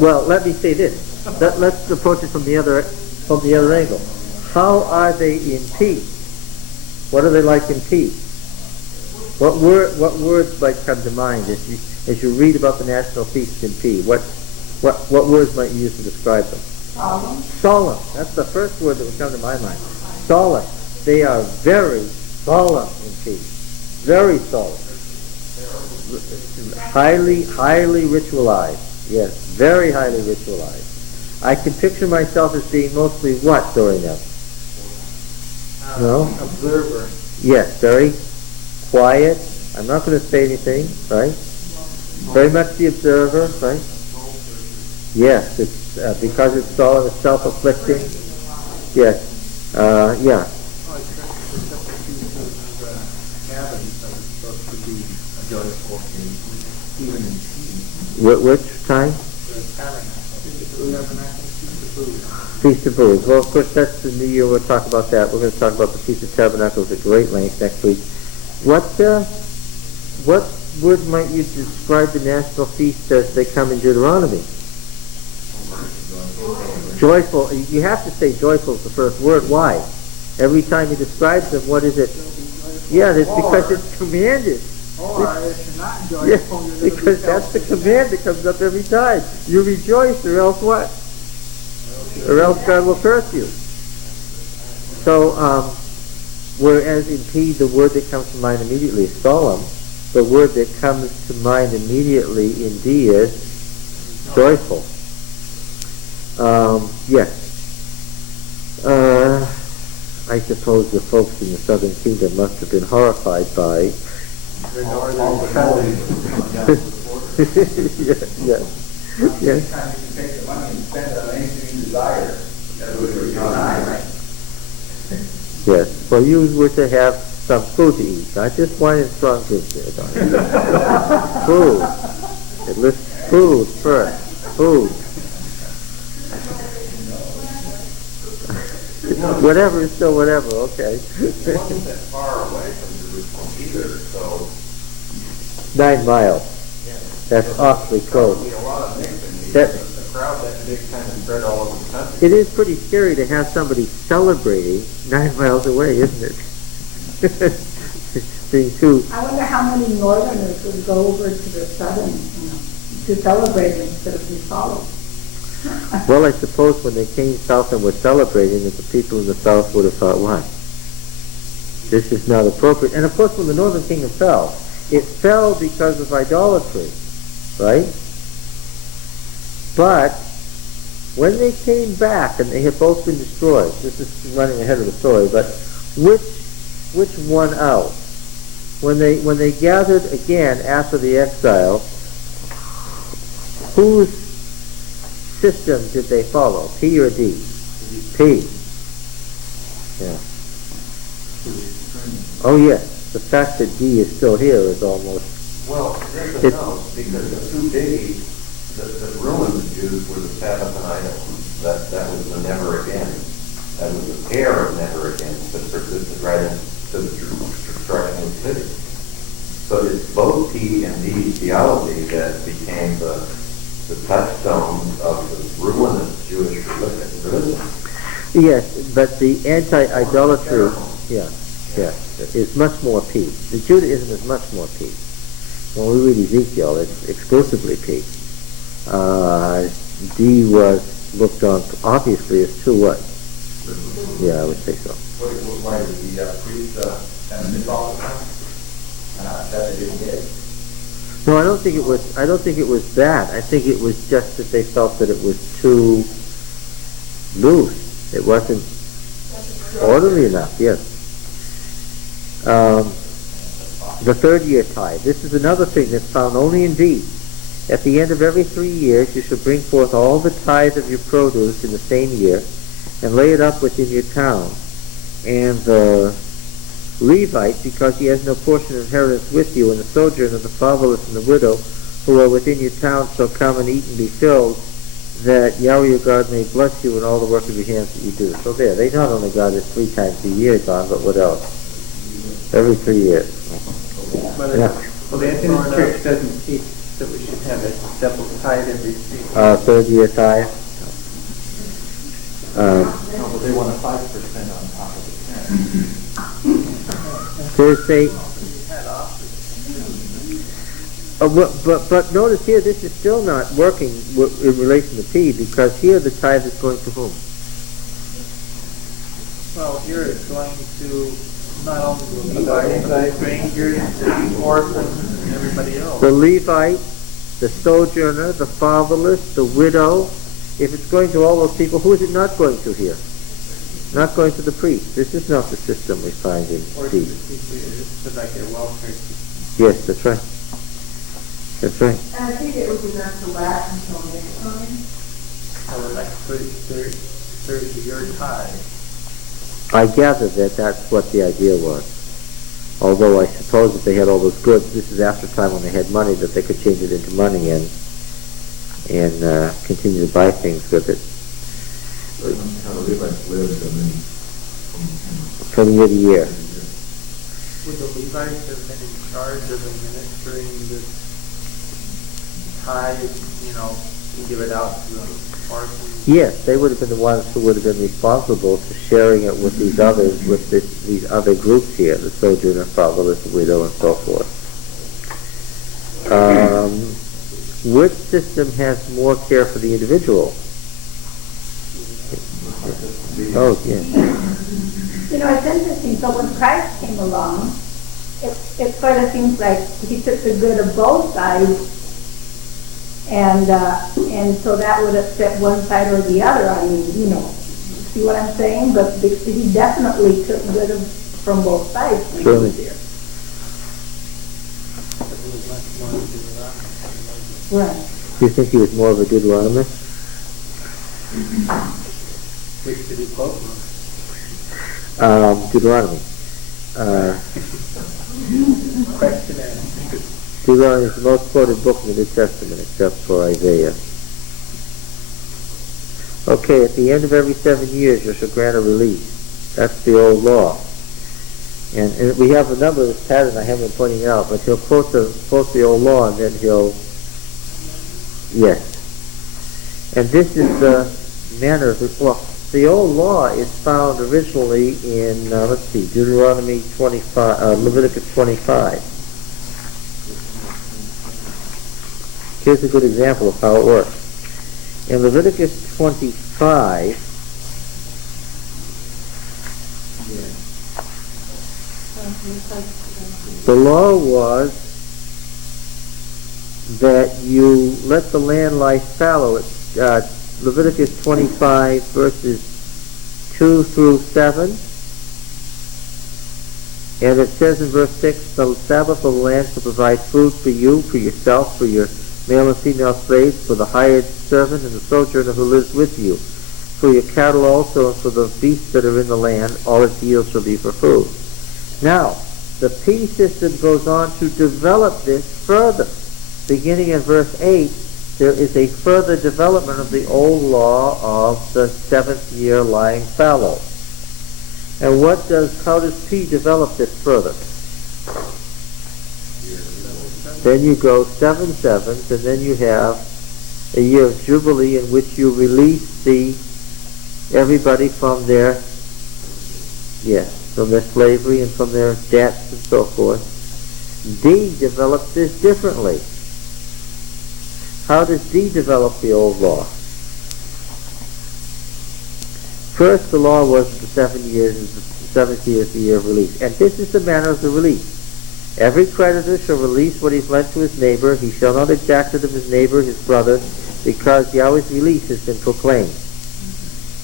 Well, let me say this. Let's approach it from the other angle. How are they in peace? What are they like in peace? What words might come to mind as you read about the national feast in peace? What words might you use to describe them? Solemn. That's the first word that would come to my mind. Solemn. They are very solemn in peace. Very solemn. Highly ritualized. Yes, very highly ritualized. I can picture myself as being mostly what during them? No? Observer. Yes, very quiet. I'm not going to say anything, right? Very much the observer, right? Yes, it's because it's solemn, it's self-afflicting. Yes, yeah. Which time? Feast of Booths. Well, of course, that's the New Year. We'll talk about that. We're going to talk about the Feast of Tabernacles at great length next week. What word might you describe the national feast as they come in Deuteronomy? Joyful. You have to say joyful is the first word. Why? Every time he describes them, what is it? Yeah, it's because it's commanded. Or if you're not joyful, Yeah, you're going to because be that's the command that comes up every time. You rejoice, or else what? Or else God will curse you. So, whereas in P, the word that comes to mind immediately is solemn, the word that comes to mind immediately in D is joyful. Yes. I suppose the folks in the Southern Kingdom must have been horrified by yes. Anytime you can take the money and spend it on anything you desire, that would be right. Yes. Well, you were to have some food to eat, not just wine and strong drink there, darling. Food. It lists food first. Food. Whatever is still whatever, okay. It wasn't that far away from Jerusalem either, so 9 miles. yeah. That's awfully close. Probably a lot of mixing. That- The crowd that big kind of spread all over the country. It is pretty scary to have somebody celebrating 9 miles away, isn't it? Being too. I wonder how many northerners would go over to the southern, to celebrate instead of be followed. Well, I suppose when they came south and were celebrating, that the people in the south would have thought, what? This is not appropriate. And of course, when the northern kingdom fell, it fell because of idolatry, right? But when they came back, and they had both been destroyed, this is running ahead of the story, but which won out? When they gathered again after the exile, whose system did they follow? P or D? P. Yeah. Oh yes. The fact that D is still here is almost. Well, yes and no, because the two biggies that ruined the Jews were the Sabbath and idols. That was the never again. That was the pair of never again that persisted right into the destruction of the city. So it's both P and D theology that became the touchstones of the ruinous Jewish religion. Yes, but the anti-idolatry, yeah, is much more P. The Judaism is much more P. When we read Ezekiel, it's exclusively P. D was looked on obviously as too what? Yeah, I would say so. Why did the priest kind of miss all the time? That they didn't get? No, I don't think it was that. I think it was just that they felt that it was too loose. It wasn't orderly enough, yes. The 3rd year tithe. This is another thing that's found only in D. At the end of every 3 years, you shall bring forth all the tithe of your produce in the same year, and lay it up within your town. And the Levite, because he has no portion of inheritance with you, and the sojourner, the fatherless, and the widow, who are within your town, shall come and eat and be filled, that Yahweh your God may bless you in all the work of your hands that you do. So there, they not only got it 3 times a year, Don, but what else? Every 3 years. Well, Yeah. the Adventist Church doesn't teach that we should have a double tithe every 3 years. 3rd year tithe. No, but they want a 5% on top of the 10. There's but notice here, this is still not working in relation to P, because here the tithe is going to whom? Well, here it's going to not only the Levites, but strangers, the orphans, and everybody else. The Levite, the sojourner, the fatherless, the widow. If it's going to all those people, who is it not going to here? Not going to the priest. This is not the system we find in Or to D. the people, it's like their welfare. Yes, that's right. That's right. And I think it was enough to last until next time. Or like 30 year tithe. I gather that that's what the idea was. Although I suppose if they had all those goods, this is after time when they had money, that they could change it into money and and continue to buy things with it How the Levites lived, from year to year. Would the Levites have been in charge of administering this tithe, to give it out to the parsons? Yes, they would have been the ones who would have been responsible for sharing it with these others, with these other groups here, the sojourner, fatherless, widow, and so forth. Which system has more care for the individual? Oh, yeah. It's interesting. So when Christ came along, it sort of seems like he took the good of both sides, and so that would upset one side or the other. I mean, see what I'm saying? But he definitely took good from both sides when he was there. Right. Do you think he was more of a Deuteronomist? Which did he quote from? Deuteronomy. Question and answer. Deuteronomy is the most quoted book in the New Testament, except for Isaiah. Okay, at the end of every 7 years, you shall grant a release. That's the old law. And we have a number of this pattern I haven't been pointing out, but he'll quote the old law, and then he'll... Yes. And this is the manner of it. Well, the old law is found originally in, Deuteronomy 25, Leviticus 25. Here's a good example of how it works. In Leviticus 25, the law was that you let the land lie fallow. Leviticus 25 verses 2 through 7. And it says in verse 6, the Sabbath of the land shall provide food for you, for yourself, for your male and female slaves, for the hired servant and the sojourner who lives with you, for your cattle also, and for the beasts that are in the land. All its yield shall be for food. Now, the P system goes on to develop this further. Beginning in verse 8, there is a further development of the old law of the 7th year lying fallow. And how does P develop this further? Then you go 7 sevens, and then you have a year of Jubilee in which you release everybody from their slavery and from their debts and so forth. D develops this differently. How does D develop the old law? First, the law was the 7 years, and the 7th year is the year of release. And this is the manner of the release. Every creditor shall release what he's lent to his neighbor. He shall not exact it of his neighbor, his brother, because Yahweh's release has been proclaimed.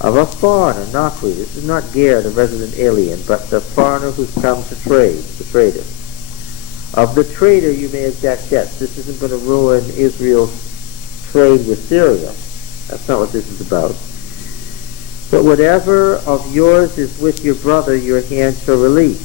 Of a foreigner, Nakri, this is not Ger, the resident alien, but the foreigner who's come to trade, the trader. Of the trader you may exact debts. This isn't going to ruin Israel's trade with Syria. That's not what this is about. But whatever of yours is with your brother, your hand shall release.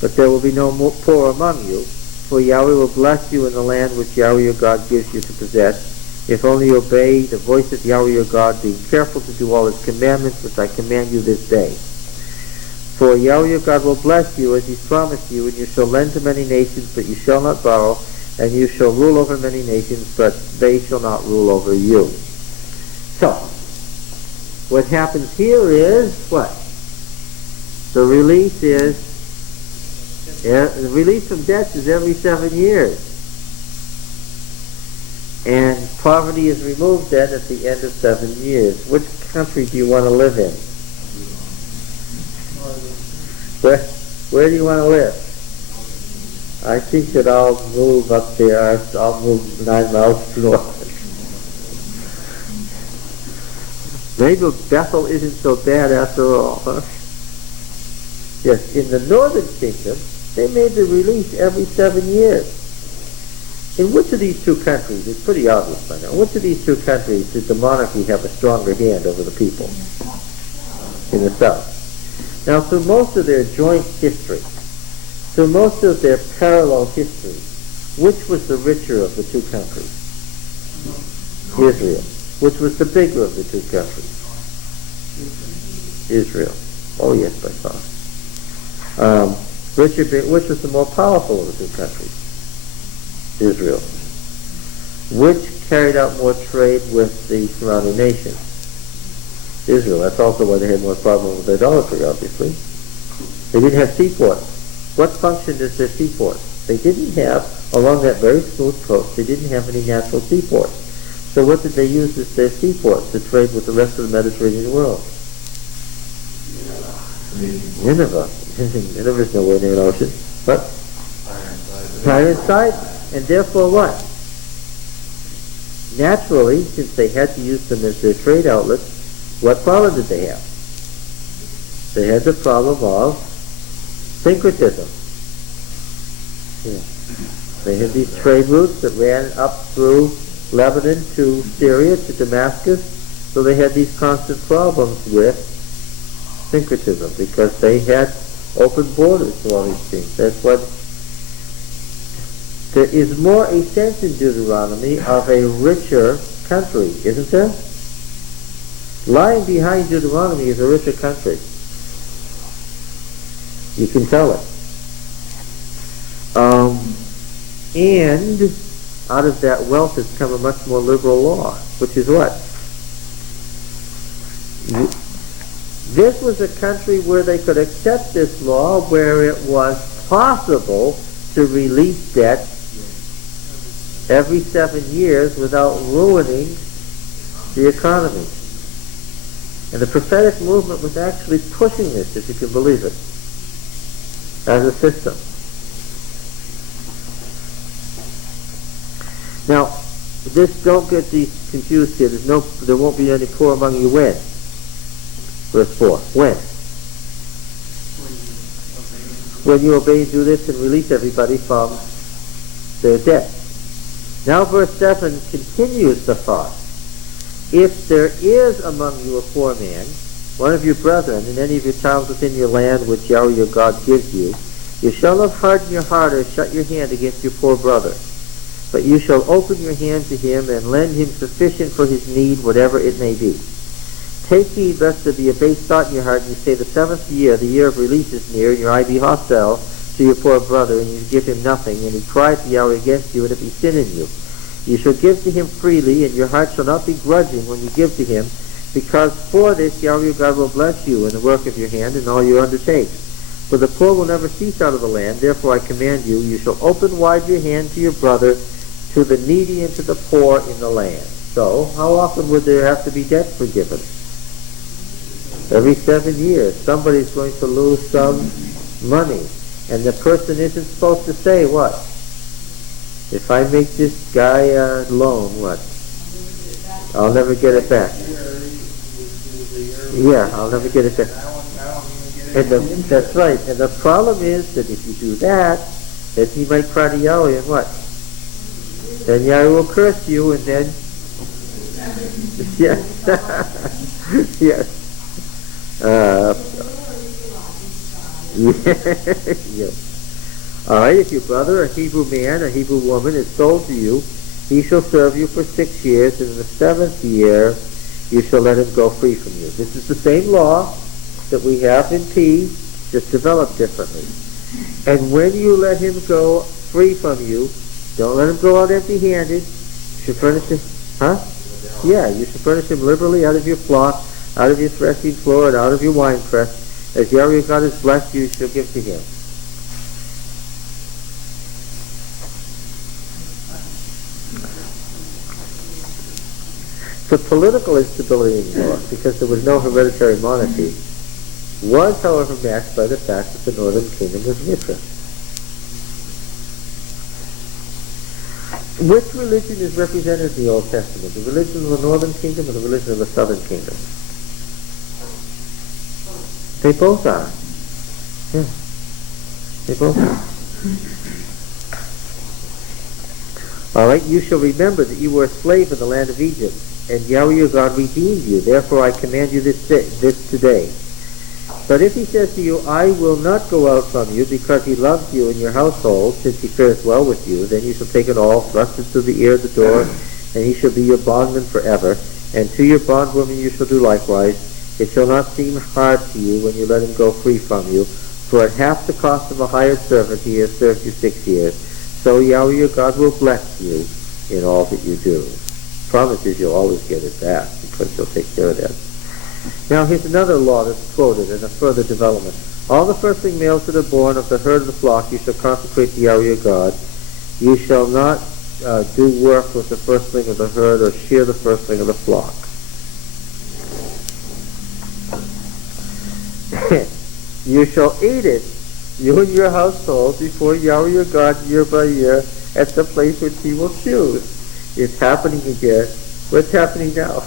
But there will be no poor among you, for Yahweh will bless you in the land which Yahweh your God gives you to possess, if only you obey the voice of Yahweh your God, being careful to do all his commandments which I command you this day. For Yahweh your God will bless you as he promised you, and you shall lend to many nations, but you shall not borrow, and you shall rule over many nations, but they shall not rule over you. So, what happens here is what? The release from debts is every 7 years. And poverty is removed then at the end of 7 years. Which country do you want to live in? Where do you want to live? I think that I'll move up there. I'll move 9 miles north. Maybe Bethel isn't so bad after all, huh? Yes, in the northern kingdom, they made the release every 7 years. In which of these two countries, it's pretty obvious by now, which of these two countries did the monarchy have a stronger hand over the people? In the south. Now, through most of their joint history, through most of their parallel history, which was the richer of the two countries? Israel. Which was the bigger of the two countries? Israel. Oh yes, by far. Which was the more powerful of the two countries? Israel. Which carried out more trade with the surrounding nations? Israel. That's also why they had more problem with idolatry, obviously. They didn't have seaports. What function is their seaport? They didn't have, along that very smooth coast, they didn't have any natural seaports. So what did they use as their seaports to trade with the rest of the Mediterranean world? Nineveh. Nineveh's nowhere near an ocean. What? Fire inside. And therefore what? Naturally, since they had to use them as their trade outlets, what problem did they have? They had the problem of syncretism. Yeah. They had these trade routes that ran up through Lebanon to Syria to Damascus, so they had these constant problems with syncretism because they had open borders to all these things. That's what there is more a sense in Deuteronomy of a richer country, isn't there? Lying behind Deuteronomy is a richer country. You can tell it. And out of that wealth has come a much more liberal law, which is what? This was a country where they could accept this law, where it was possible to release debt every 7 years without ruining the economy. And the prophetic movement was actually pushing this, if you can believe it, as a system. Now, don't get these confused here. There won't be any poor among you when? Verse 4. When? When you obey and do this and release everybody from their debt. Now verse 7 continues the thought. If there is among you a poor man, one of your brethren, in any of your towns within your land which Yahweh your God gives you, you shall not harden your heart or shut your hand against your poor brother. But you shall open your hand to him and lend him sufficient for his need, whatever it may be. Take heed lest there be a base thought in your heart, and you say, the 7th year, the year of release is near, and your eye be hostile to your poor brother, and you give him nothing, and he cry to Yahweh against you, and it be sin in you. You shall give to him freely, and your heart shall not be grudging when you give to him, because for this Yahweh your God will bless you in the work of your hand and all you undertake. For the poor will never cease out of the land, therefore I command you, you shall open wide your hand to your brother, to the needy and to the poor in the land. So, how often would there have to be debt forgiven? Every 7 years. Somebody's going to lose some money. And the person isn't supposed to say, what? If I make this guy a loan, what? I'll never get it back. Yeah, I'll never get it back. And that's right. And the problem is that if you do that, then he might cry to Yahweh and what? Then Yahweh will curse you, and then yes, yes. Yes. All right. If your brother, a Hebrew man, a Hebrew woman, is sold to you, he shall serve you for 6 years, and in the 7th year you shall let him go free from you. This is the same law that we have in P, just developed differently. And when you let him go free from you, don't let him go out empty-handed. You should furnish him, Yeah, you should furnish him liberally out of your flock, out of your threshing floor, and out of your winepress. As Yahweh your God has blessed you, you shall give to him. The political instability in the north, because there was no hereditary monarchy, was, however, matched by the fact that the northern kingdom was richer. Which religion is represented in the Old Testament? The religion of the northern kingdom or the religion of the southern kingdom? They both are. Yeah. They both are. All right, you shall remember that you were a slave in the land of Egypt, and Yahweh your God redeemed you. Therefore I command you this today. But if he says to you, I will not go out from you, because he loves you and your household, since he fares well with you, then you shall take it all, thrust it through the ear of the door, and he shall be your bondman forever. And to your bondwoman you shall do likewise. It shall not seem hard to you when you let him go free from you, for at half the cost of a hired servant he has served you 6 years. So Yahweh your God will bless you in all that you do. Promises you'll always get it back, because he'll take care of that. Now here's another law that's quoted in a further development. All the firstling males that are born of the herd of the flock you shall consecrate to Yahweh your God. You shall not do work with the firstling of the herd or shear the firstling of the flock. You shall eat it, you and your household, before Yahweh your God year by year at the place which he will choose. It's happening again. What's happening now?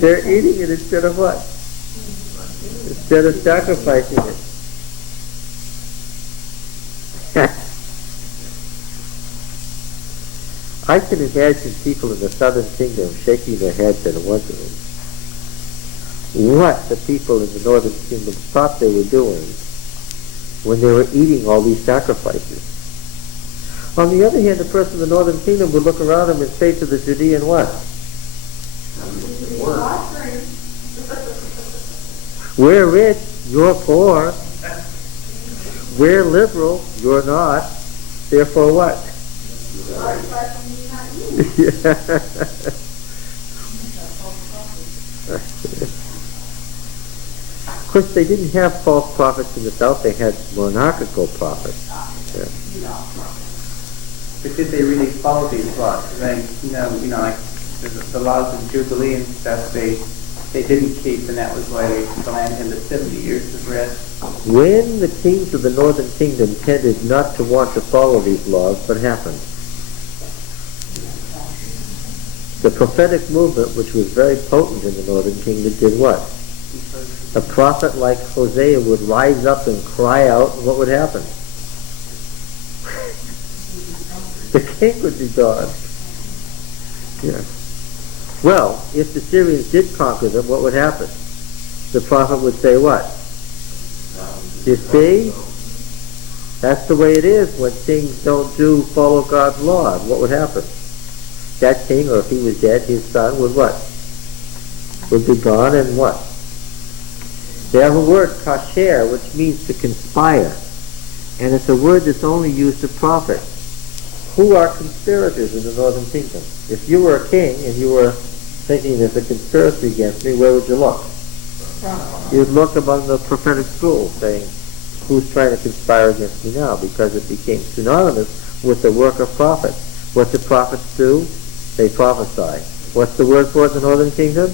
They're eating it instead of what? Instead of sacrificing it. I can imagine people in the southern kingdom shaking their heads and wondering what the people in the northern kingdom thought they were doing when they were eating all these sacrifices. On the other hand, the person in the northern kingdom would look around him and say to the Judean what? We're rich, you're poor. We're liberal, you're not. Therefore what? Of course, they didn't have false prophets in the south. They had monarchical prophets. Yeah. But did they really follow these laws? Like, like the laws of Jubilee and stuff, they didn't keep, and that was why they planned him to 70 years of rest. When the kings of the northern kingdom tended not to want to follow these laws, what happened? The prophetic movement, which was very potent in the northern kingdom, did what? A prophet like Hosea would rise up and cry out, and what would happen? The king would be gone. Yeah. Well, if the Syrians did conquer them, what would happen? The prophet would say what? You see? That's the way it is when kings don't follow God's law. What would happen? That king, or if he was dead, his son would what? Would be gone, and what? They have a word, kasher, which means to conspire. And it's a word that's only used of prophets. Who are conspirators in the northern kingdom? If you were a king and you were thinking there's a conspiracy against me, where would you look? You'd look among the prophetic school, saying, who's trying to conspire against me now? Because it became synonymous with the work of prophets. What do prophets do? They prophesy. What's the word for it in the northern kingdom?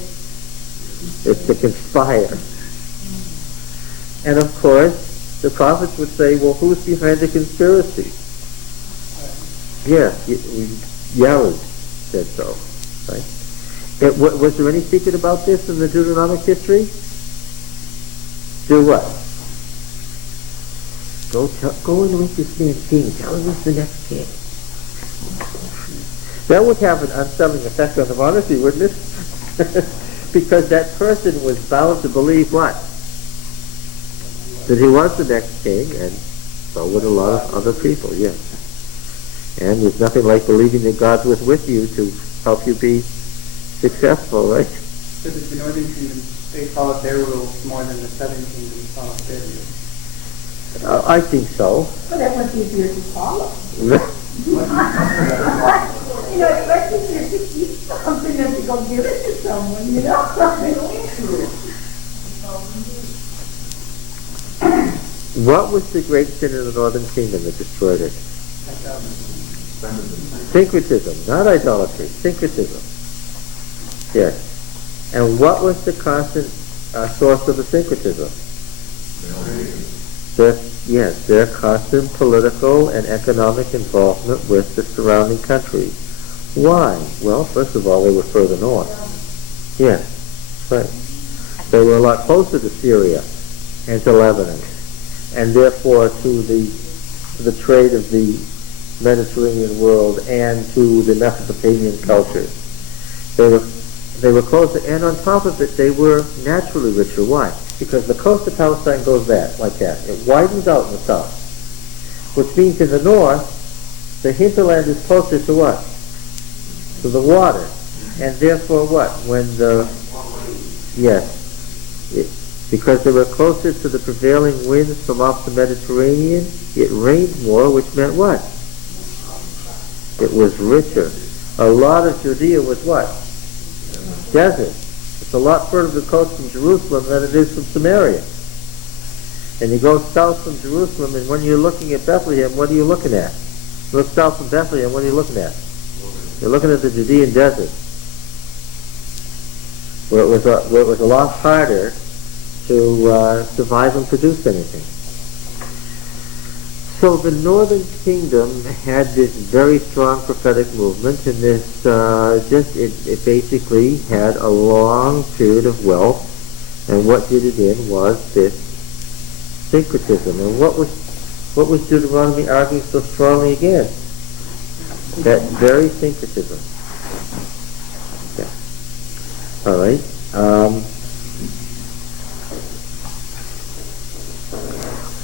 It's to conspire. And of course, the prophets would say, well, who's behind the conspiracy? Yes, Yahweh said so. Right? Was there any secret about this in the Deuteronomic history? Do what? Go and make this man king. Tell him he's the next king. That would have an unsettling effect on the monarchy, wouldn't it? Because that person was bound to believe what? That he was the next king, and so would a lot of other people, yes. And there's nothing like believing that God was with you to help you be successful, right? So that the northern kingdom, they followed their rules more than the southern kingdom followed their rules. I think so. But that was easier to follow. It's much easier to keep something than to go give it to someone, What was the great sin in the northern kingdom that destroyed it? Syncretism, not idolatry, syncretism. Yes. And what was the constant source of the syncretism? Their constant political and economic involvement with the surrounding countries. Why? Well, first of all, they were further north. Yes, right. They were a lot closer to Syria and to Lebanon, and therefore to the trade of the Mediterranean world and to the Mesopotamian cultures. They were closer, and on top of it, they were naturally richer. Why? Because the coast of Palestine goes like that. It widens out in the south, which means in the north, the hinterland is closer to what? to the water. And therefore what? When the, yes, because they were closer to the prevailing winds from off the Mediterranean, it rained more, which meant what? It was richer. A lot of Judea was what? Desert. It's a lot further to the coast from Jerusalem than it is from Samaria. And you go south from Jerusalem, and when you're looking at Bethlehem, what are you looking at? You look south from Bethlehem, what are you looking at? You're looking at the Judean desert, where it was a lot harder to survive and produce anything. So the northern kingdom had this very strong prophetic movement, and this it basically had a long period of wealth, and what did it in was this syncretism. And what was Deuteronomy arguing so strongly against? That very syncretism. Yeah. All right.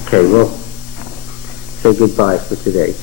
Okay, well, say goodbye for today.